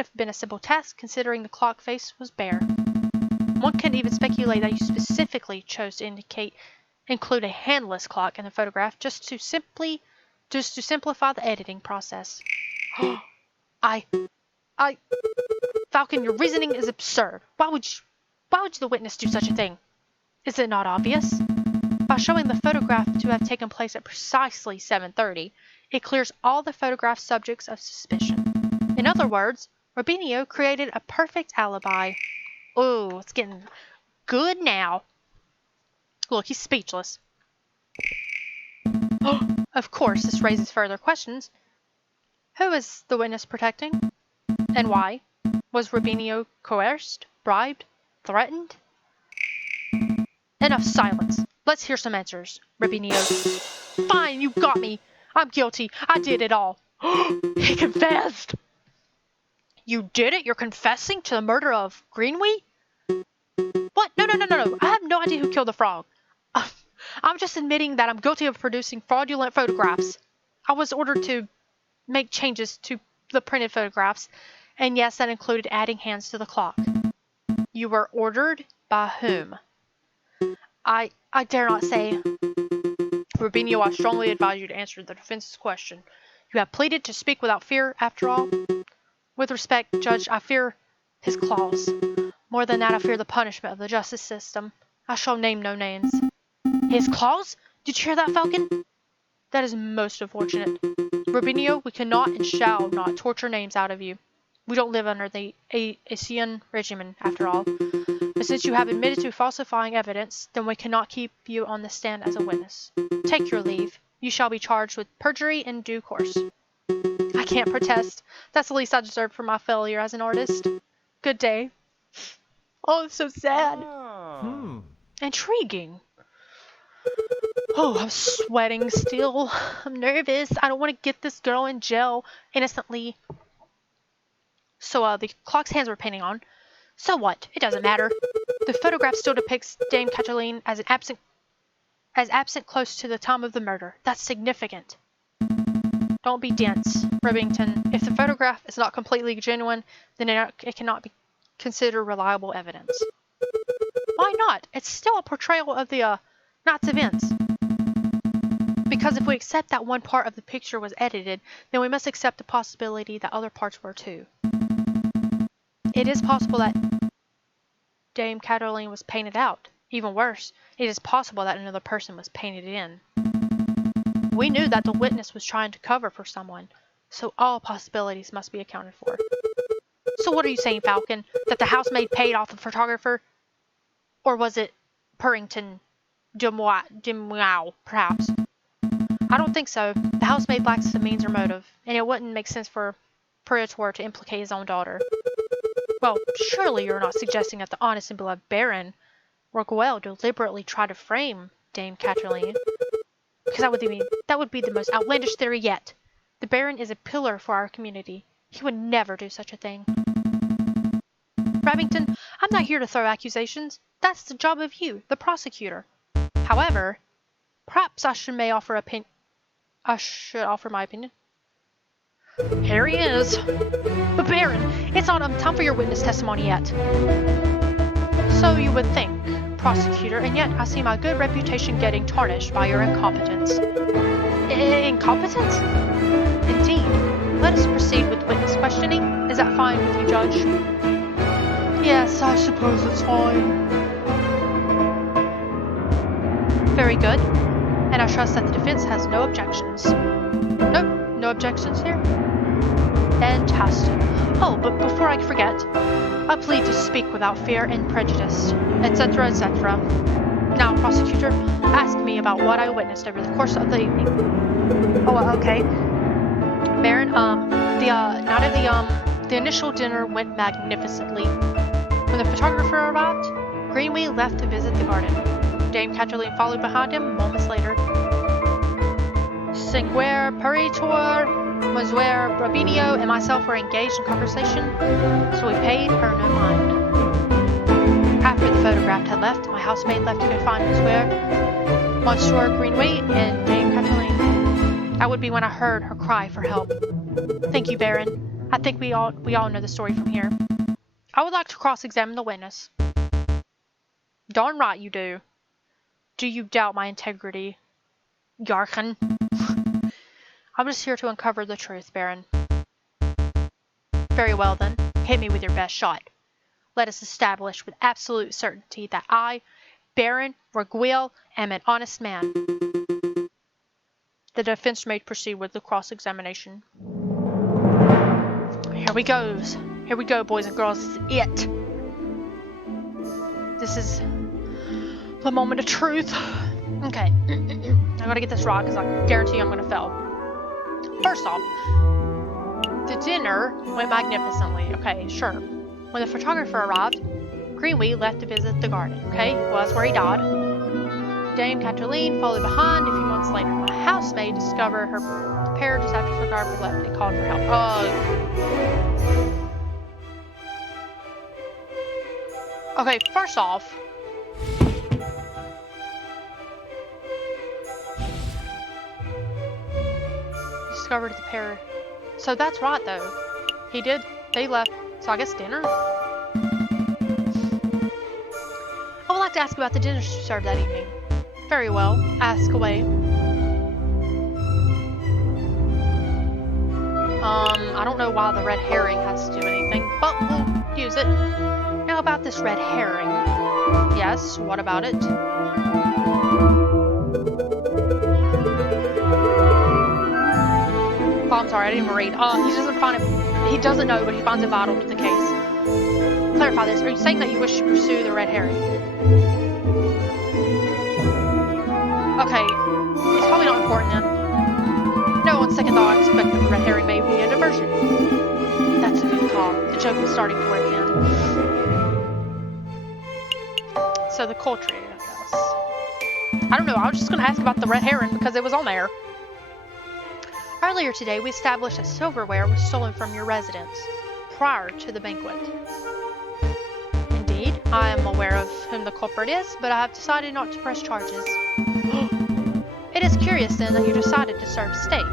have been a simple task, considering the clock face was bare. One can even speculate that you specifically chose to include a handless clock in the photograph just to simplify the editing process. Falcon, your reasoning is absurd. Why would the witness do such a thing? Is it not obvious? By showing the photograph to have taken place at precisely 7:30, it clears all the photograph subjects of suspicion. In other words, Rubinio created a perfect alibi. Oh, it's getting good now. Look, he's speechless. Of course, this raises further questions. Who is the witness protecting? And why? Was Rubinio coerced, bribed, threatened? Enough silence. Let's hear some answers, Rubinio. Fine, you got me. I'm guilty. I did it all. He confessed. You did it? You're confessing to the murder of Greenwee? What? No. I have no idea who killed the frog. I'm just admitting that I'm guilty of producing fraudulent photographs. I was ordered to make changes to the printed photographs, and yes, that included adding hands to the clock. You were ordered by whom? I dare not say. Rubinio, I strongly advise you to answer the defense's question. You have pleaded to speak without fear, after all. With respect, Judge, I fear his claws. More than that, I fear the punishment of the justice system. I shall name no names. His claws? Did you hear that, Falcon? That is most unfortunate. Rubinio, we cannot and shall not torture names out of you. We don't live under the Asian regimen, after all. But since you have admitted to falsifying evidence, then we cannot keep you on the stand as a witness. Take your leave. You shall be charged with perjury in due course. I can't protest. That's the least I deserve for my failure as an artist. Good day. Oh, it's so sad. Intriguing. Oh, I'm sweating still. I'm nervous. I don't want to get this girl in jail innocently. So, the clock's hands were painting on. So what? It doesn't matter. The photograph still depicts Dame Cataline as absent close to the time of the murder. That's significant. Don't be dense, Remington. If the photograph is not completely genuine, then it cannot be considered reliable evidence. Why not? It's still a portrayal of the night's events. Because if we accept that one part of the picture was edited, then we must accept the possibility that other parts were too. It is possible that Dame Cataline was painted out. Even worse, it is possible that another person was painted in. We knew that the witness was trying to cover for someone, so all possibilities must be accounted for. So what are you saying, Falcon? That the housemaid paid off the photographer? Or was it Purrington Demois, perhaps? I don't think so. The housemaid lacks the means or motive, and it wouldn't make sense for Praetor to implicate his own daughter. Well, surely you're not suggesting that the honest and beloved Baron Riguel deliberately tried to frame Dame Cataline? Because that would be the most outlandish theory yet. The Baron is a pillar for our community. He would never do such a thing. Remington, I'm not here to throw accusations. That's the job of you, the prosecutor. However, perhaps I should offer my opinion. Here he is. But Baron, it's not time for your witness testimony yet. So you would think, prosecutor, and yet I see my good reputation getting tarnished by your incompetence. Incompetence? Indeed. Let us proceed with witness questioning. Is that fine with you, Judge? Yes, I suppose it's fine. Very good. And I trust that the defense has no objections. Nope, no objections here? Fantastic. Oh, but before I forget, I plead to speak without fear and prejudice, etc., etc. Now, prosecutor, ask me about what I witnessed over the course of the evening. Oh, okay. Baron, the initial dinner went magnificently. When the photographer arrived, Greenway left to visit the garden. Dame Cataline followed behind him moments later. Senguer, Peritor, Monsieur Brabinio, and myself were engaged in conversation, so we paid her no mind. After the photograph had left, my housemaid left to go find Monsieur Greenway and Dame Cataline. That would be when I heard her cry for help. Thank you, Baron. I think we all know the story from here. I would like to cross-examine the witness. Darn right you do. Do you doubt my integrity, Yarkin? I'm just here to uncover the truth, Baron. Very well then, hit me with your best shot. Let us establish with absolute certainty that I, Baron Raguel, am an honest man. The defense may proceed with the cross-examination. Here we go, boys and girls. This is it. This is the moment of truth. Okay, I'm gonna get this right because I guarantee I'm gonna fail. First off, the dinner went magnificently. Okay, sure. When the photographer arrived, Greenway left to visit the garden. Okay, well, that's where he died. Dame Cataline followed behind a few months later. My housemaid discovered the pair just after the photographer left and called for help. Okay, first off, discovered the pair. So that's right, though. They left. So I guess dinner? I would like to ask about the dinner served that evening. Very well. Ask away. I don't know why the red herring has to do anything, but we'll use it. Now about this red herring. Yes, what about it? Oh, I'm sorry, I didn't even read. He doesn't know, but he finds it vital to the case. Clarify this. Are you saying that you wish to pursue the red herring? Okay, it's probably not important then. No, on second thought, I expect that the red herring may be a diversion. That's a good call. The joke was starting to wear thin. So the poultry, I guess. I don't know, I was just going to ask about the red herring because it was on there. Earlier today, we established that silverware was stolen from your residence prior to the banquet. Indeed, I am aware of whom the culprit is, but I have decided not to press charges. It is curious then that you decided to serve steak.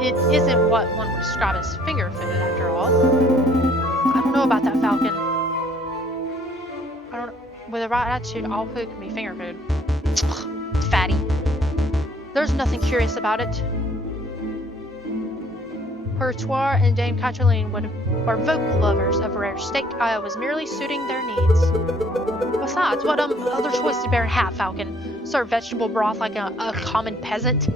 It isn't what one would describe as finger food, after all. I don't know about that, Falcon. With the right attitude, all food can be finger food. Fatty. There's nothing curious about it. Pertoire and Dame Cataline were vocal lovers of rare steak. I was merely suiting their needs. Besides, what other choice did Baron have, Falcon? Serve vegetable broth like a common peasant?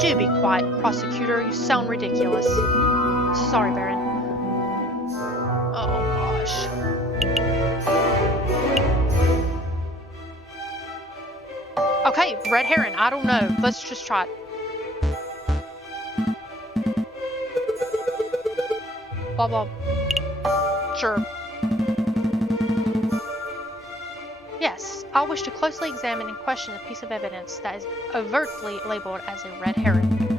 Do be quiet, prosecutor. You sound ridiculous. Sorry, Baron. Oh, gosh. Okay, red herring. I don't know. Let's just try it. Blah, blah. Sure. Yes, I wish to closely examine and question a piece of evidence that is overtly labeled as a red herring.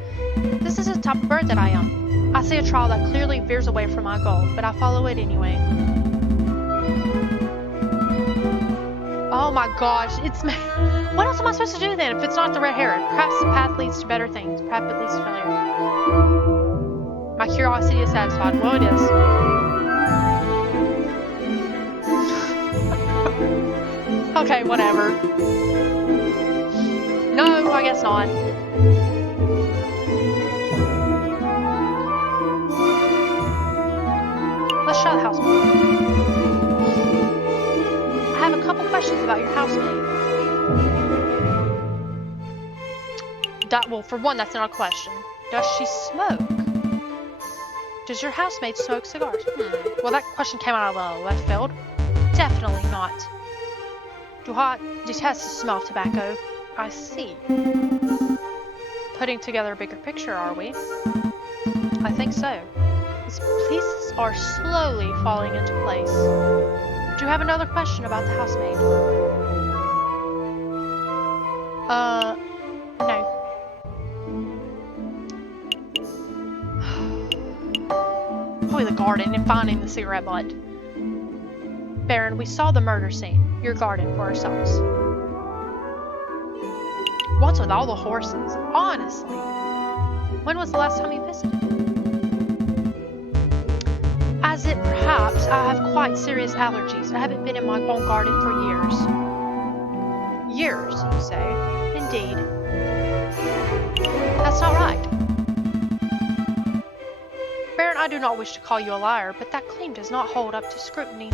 This is the type of bird that I am. I see a trial that clearly veers away from my goal, but I follow it anyway. Oh my gosh, it's me. What else am I supposed to do then if it's not the red herring? Perhaps the path leads to better things. Perhaps it leads to failure. My curiosity is satisfied. Well, it is. Okay, whatever. No, I guess not. Let's try the housemaid. I have a couple questions about your housemaid. Well, for one, that's not a question. Does she smoke? Does your housemaid smoke cigars? Well, that question came out of left field. Definitely not. Do I detest the smell of tobacco? I see. Putting together a bigger picture, are we? I think so. These pieces are slowly falling into place. Do you have another question about the housemaid? No. Probably the garden and finding the cigarette butt. Baron, we saw the murder scene, your garden, for ourselves. What's with all the horses? Honestly. When was the last time you visited? As it perhaps, I have quite serious allergies. I haven't been in my own garden for years. Years, you say? Indeed. That's not right. Baron, I do not wish to call you a liar, but that claim does not hold up to scrutiny.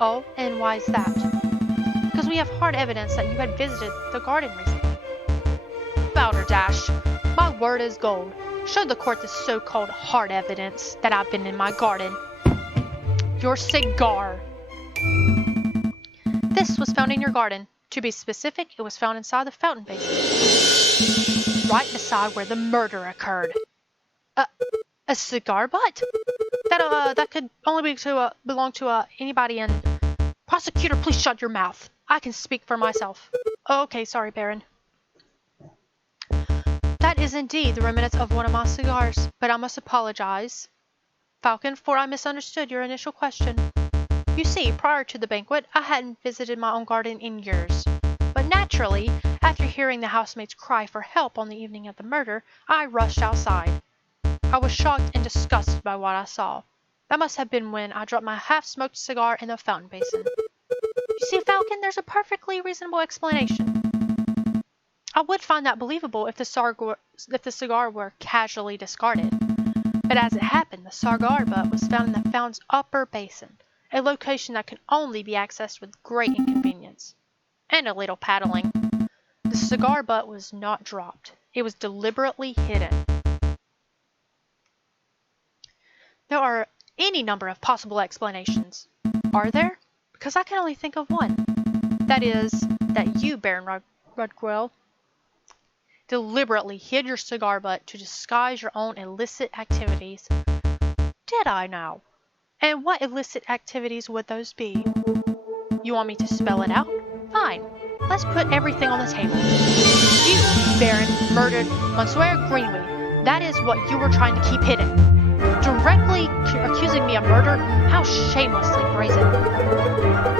Oh, and why is that? Because we have hard evidence that you had visited the garden recently. Balderdash, my word is gold. Show the court the so-called hard evidence that I've been in my garden. Your cigar. This was found in your garden. To be specific, it was found inside the fountain basin. Right beside where the murder occurred. A cigar butt? That could only belong to anybody in... Prosecutor, please shut your mouth. I can speak for myself. Okay, sorry, Baron. That is indeed the remnants of one of my cigars, but I must apologize, Falcon, for I misunderstood your initial question. You see, prior to the banquet, I hadn't visited my own garden in years. But naturally, after hearing the housemaid's cry for help on the evening of the murder, I rushed outside. I was shocked and disgusted by what I saw. That must have been when I dropped my half-smoked cigar in the fountain basin. You see, Falcon, there's a perfectly reasonable explanation. I would find that believable if the cigar were casually discarded. But as it happened, the cigar butt was found in the fountain's upper basin, a location that can only be accessed with great inconvenience. And a little paddling. The cigar butt was not dropped. It was deliberately hidden. There are any number of possible explanations. Are there? Because I can only think of one. That is, that you, Baron Rudquell, deliberately hid your cigar butt to disguise your own illicit activities. Did I now? And what illicit activities would those be? You want me to spell it out? Fine. Let's put everything on the table. You, Baron, murdered Monsieur Greenway. That is what you were trying to keep hidden. Directly accusing me of murder? How shamelessly brazen.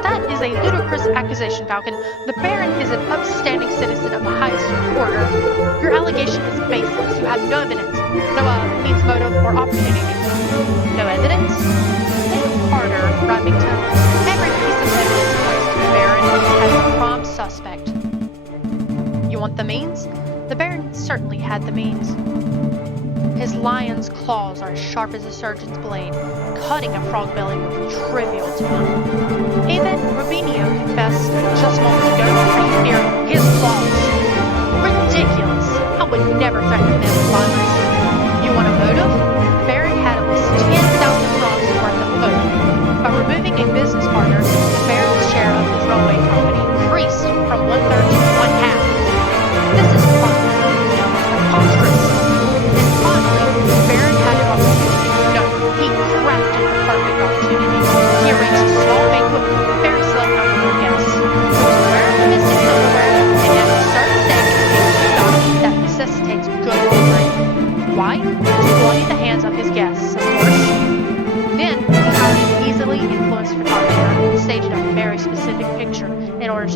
That is a ludicrous accusation, Falcon. The Baron is an upstanding citizen of the highest order. Your allegation is baseless. You have no evidence, no means, motive, or opportunity. No evidence? Think harder, Remington. Every piece of evidence points to the Baron as a prime suspect. You want the means? The Baron certainly had the means. His lion's claws are as sharp as a surgeon's blade. Cutting a frog belly would be trivial to him. Even Rubinio confessed just moments ago that he feared his claws. Ridiculous! I would never threaten a man with violence. You want a motive? Baron had at least 10,000 francs worth of motive. By removing a business partner, the Baron's share of his railway company increased from 1/3 to 1/2. This is preposterous. And finally, the Baron had an opportunity. No, he crafted the perfect opportunity. He arranged a small banquet with very select number of guests.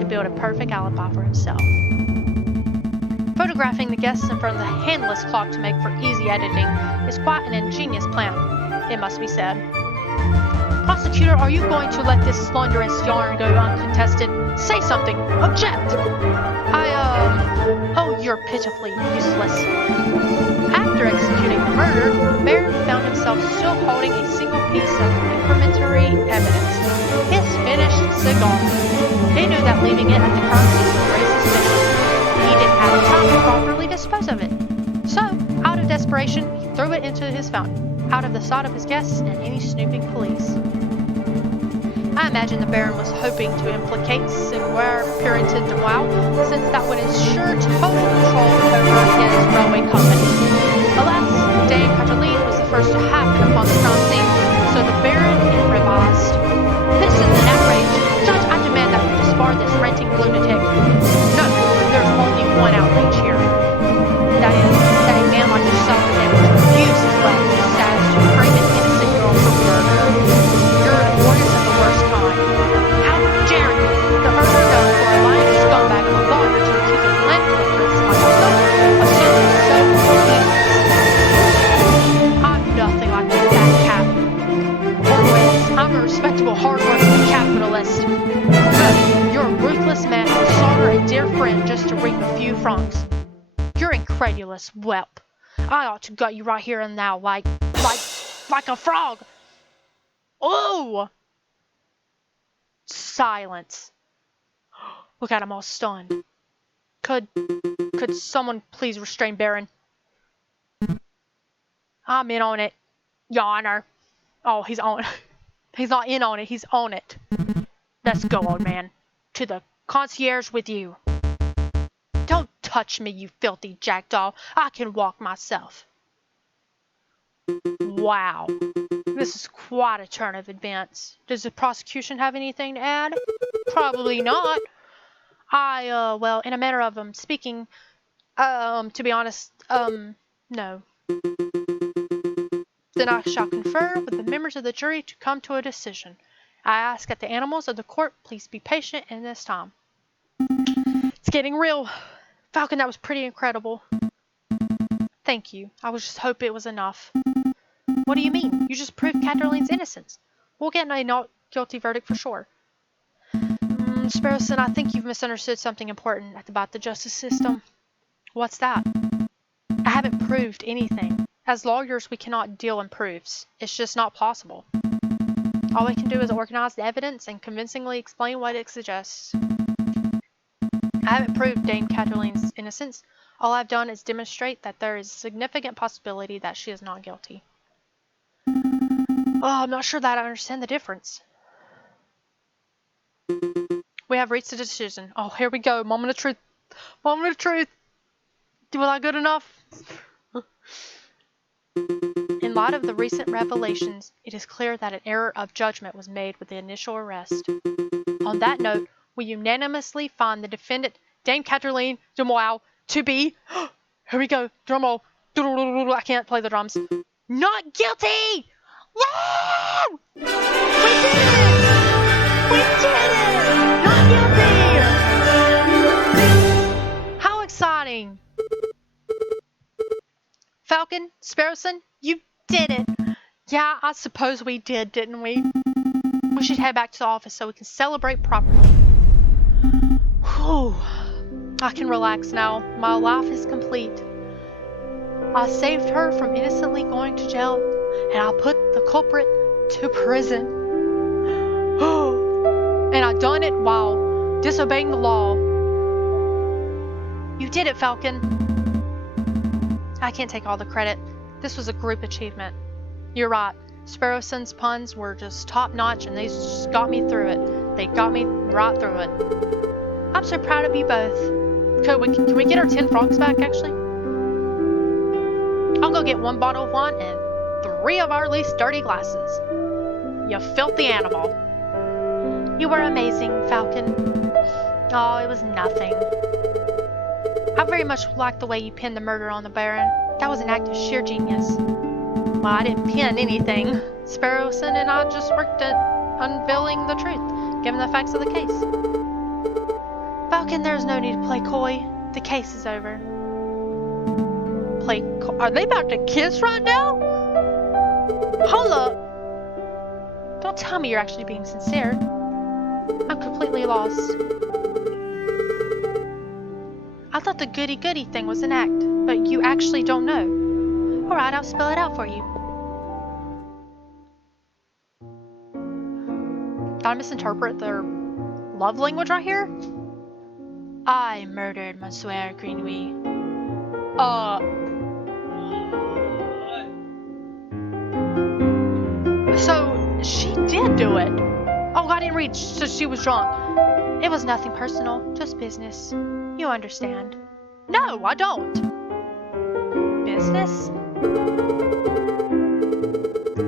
to build a perfect alibi for himself. Photographing the guests in front of the handless clock to make for easy editing is quite an ingenious plan, it must be said. Prosecutor, are you going to let this slanderous yarn go uncontested? Say something! Object! Oh, you're pitifully useless. After executing the murder, Baron found himself still holding a single piece of incriminatory evidence, his finished cigar. He knew that leaving it at the crime scene would raise suspicion. He didn't have the time to properly dispose of it. So, out of desperation, he threw it into his fountain, out of the sight of his guests and any snooping police. I imagine the Baron was hoping to implicate Siguier Purinton de Wow, since that would ensure total control over his railway company. Alas, Dame Cataline was the first to happen upon the crime scene, so the Baron improvised. This is an outrage. Judge, I demand that we disbar this ranting lunatic. No, there's only one outrage here. That is, that a man like yourself is able to abuse his wealth and status to frame an innocent girl for murder. You're notorious of the worst kind. How dare you, the murderer known for a lying scumbag and a lawyer to accuse a philanthropist like myself of something so heinous? I'm nothing like this fat cat. Or I'm a respectable, hard-working capitalist. No, you're a ruthless man who will slaughter a dear friend just to reap a few francs. You're incredulous whelp. I ought to gut you right here and now, like a frog. Oh! Silence. Look at him all stunned. Could someone please restrain Baron? I'm in on it, Your Honor. Oh, he's on. He's not in on it, he's on it. Let's go, old man. To the concierge with you. Don't touch me, you filthy jackdaw. I can walk myself. Wow. This is quite a turn of events. Does the prosecution have anything to add? Probably not. Well, in a manner of speaking, to be honest, no. Then I shall confer with the members of the jury to come to a decision. I ask that the animals of the court please be patient in this time. It's getting real. Falcon, that was pretty incredible. Thank you. I was just hoping it was enough. What do you mean? You just proved Catherline's innocence. We'll get a not guilty verdict for sure. Sparrowson, I think you've misunderstood something important about the justice system. What's that? I haven't proved anything. As lawyers, we cannot deal in proofs. It's just not possible. All we can do is organize the evidence and convincingly explain what it suggests. I haven't proved Dame Catherline's innocence. All I've done is demonstrate that there is a significant possibility that she is not guilty. Oh, I'm not sure that I understand the difference. We have reached a decision. Oh, here we go. Moment of truth. Moment of truth. Was I good enough? In light of the recent revelations, it is clear that an error of judgment was made with the initial arrest. On that note, we unanimously find the defendant, Dame Catherline de Moyle, to be... Here we go. Drumroll. I can't play the drums. Not guilty! Woo! We did it! We did it! Not guilty! How exciting! Falcon, Sparrowson, you did it! Yeah, I suppose we did, didn't we? We should head back to the office so we can celebrate properly. Whew. I can relax now. My life is complete. I saved her from innocently going to jail, and I put the culprit to prison. And I done it while disobeying the law. You did it, Falcon. I can't take all the credit. This was a group achievement. You're right. Sparrowson's puns were just top-notch, and they just got me through it. They got me right through it. I'm so proud of you both. Can we get our 10 francs back, actually? I'll go get 1 bottle of wine and 3 of our least dirty glasses. You filthy animal. You were amazing, Falcon. Oh, it was nothing. I very much liked the way you pinned the murder on the Baron. That was an act of sheer genius. Well, I didn't pin anything. Sparrowson and I just worked at unveiling the truth, given the facts of the case. Falcon, there's no need to play coy. The case is over. Play coy? Are they about to kiss right now? Hold up. Don't tell me you're actually being sincere. I'm completely lost. I thought the goody-goody thing was an act, but you actually don't know. Alright, I'll spell it out for you. Did I misinterpret their love language right here? I murdered Monsieur Greenway. So she did do it. Oh, I didn't read, so she was drunk. It was nothing personal, just business. You understand. No, I don't. Business?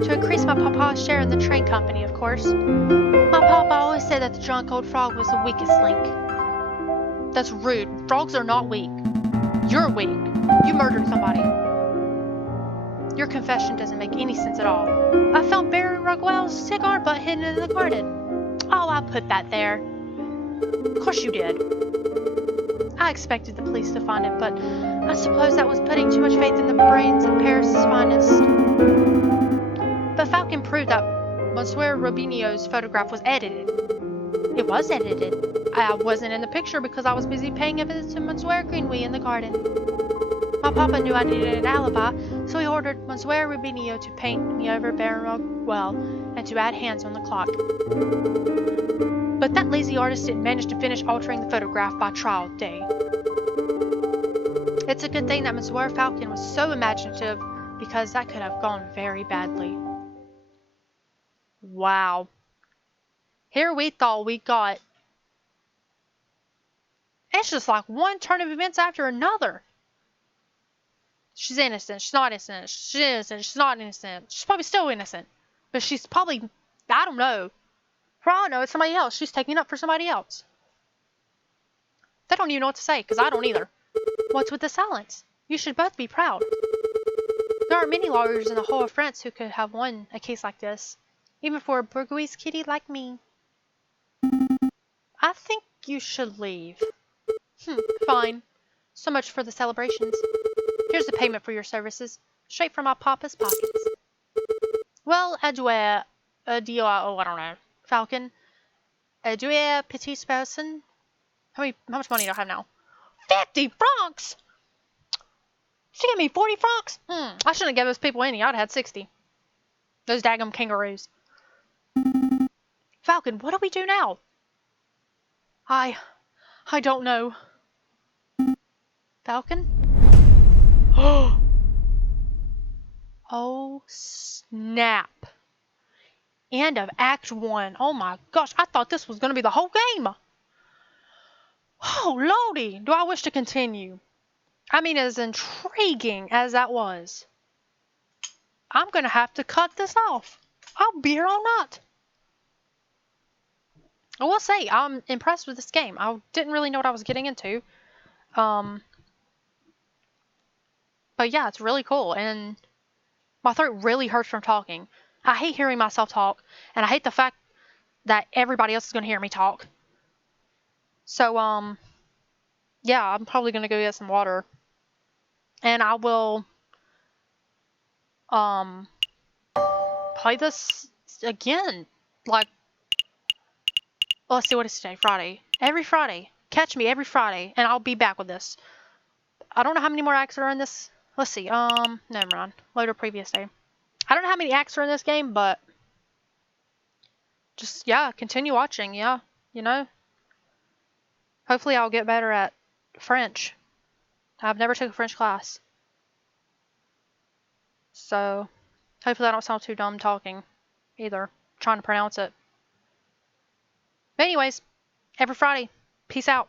To increase my papa's share in the train company, of course. My papa always said that the drunk old frog was the weakest link. That's rude. Frogs are not weak. You're weak. You murdered somebody. Your confession doesn't make any sense at all. I found Barry Rugwell's cigar butt hidden in the garden. Oh, I put that there. Of course you did. I expected the police to find it, but I suppose that was putting too much faith in the brains of Paris's finest. But Falcon proved that Monsieur Robinho's photograph was edited. It was edited. I wasn't in the picture because I was busy paying a visit to Monsieur Greenway in the garden. My papa knew I needed an alibi, so he ordered Monsieur Robinho to paint me over Baron Rugwell and to add hands on the clock. But that lazy artist didn't manage to finish altering the photograph by trial day. It's a good thing that Monsieur Falcon was so imaginative, because that could have gone very badly. Wow. Here we thought we got... It's just like one turn of events after another. She's innocent. She's not innocent. She's innocent. She's not innocent. She's probably still innocent. But she's probably... I don't know. For all I know, it's somebody else. She's taking up for somebody else. They don't even know what to say, because I don't either. What's with the silence? You should both be proud. There aren't many lawyers in the whole of France who could have won a case like this. Even for a bourgeois kitty like me. I think you should leave. Fine. So much for the celebrations. Here's the payment for your services. Straight from my papa's pockets. Well, adieu, I don't know. Falcon. Adieu, petit person. How much money do I have now? 50 francs! She gave me 40 francs? I shouldn't have given those people any. I'd have had 60. Those daggum kangaroos. Falcon, what do we do now? I don't know. Falcon? Oh, snap. End of Act 1. Oh my gosh, I thought this was going to be the whole game. Oh, lordy. Do I wish to continue? I mean, as intriguing as that was, I'm going to have to cut this off. I'll be here all night. I will say, I'm impressed with this game. I didn't really know what I was getting into. But yeah, it's really cool. And my throat really hurts from talking. I hate hearing myself talk. And I hate the fact that everybody else is going to hear me talk. So, yeah, I'm probably going to go get some water. And I will, play this again. Like, let's see, what is today? Friday. Every Friday. Catch me every Friday, and I'll be back with this. I don't know how many more acts are in this. Let's see. Never mind. Load a previous day. I don't know how many acts are in this game, but just, yeah, continue watching, yeah. You know? Hopefully I'll get better at French. I've never took a French class. So, hopefully I don't sound too dumb talking either. Trying to pronounce it. But anyways, every Friday. Peace out.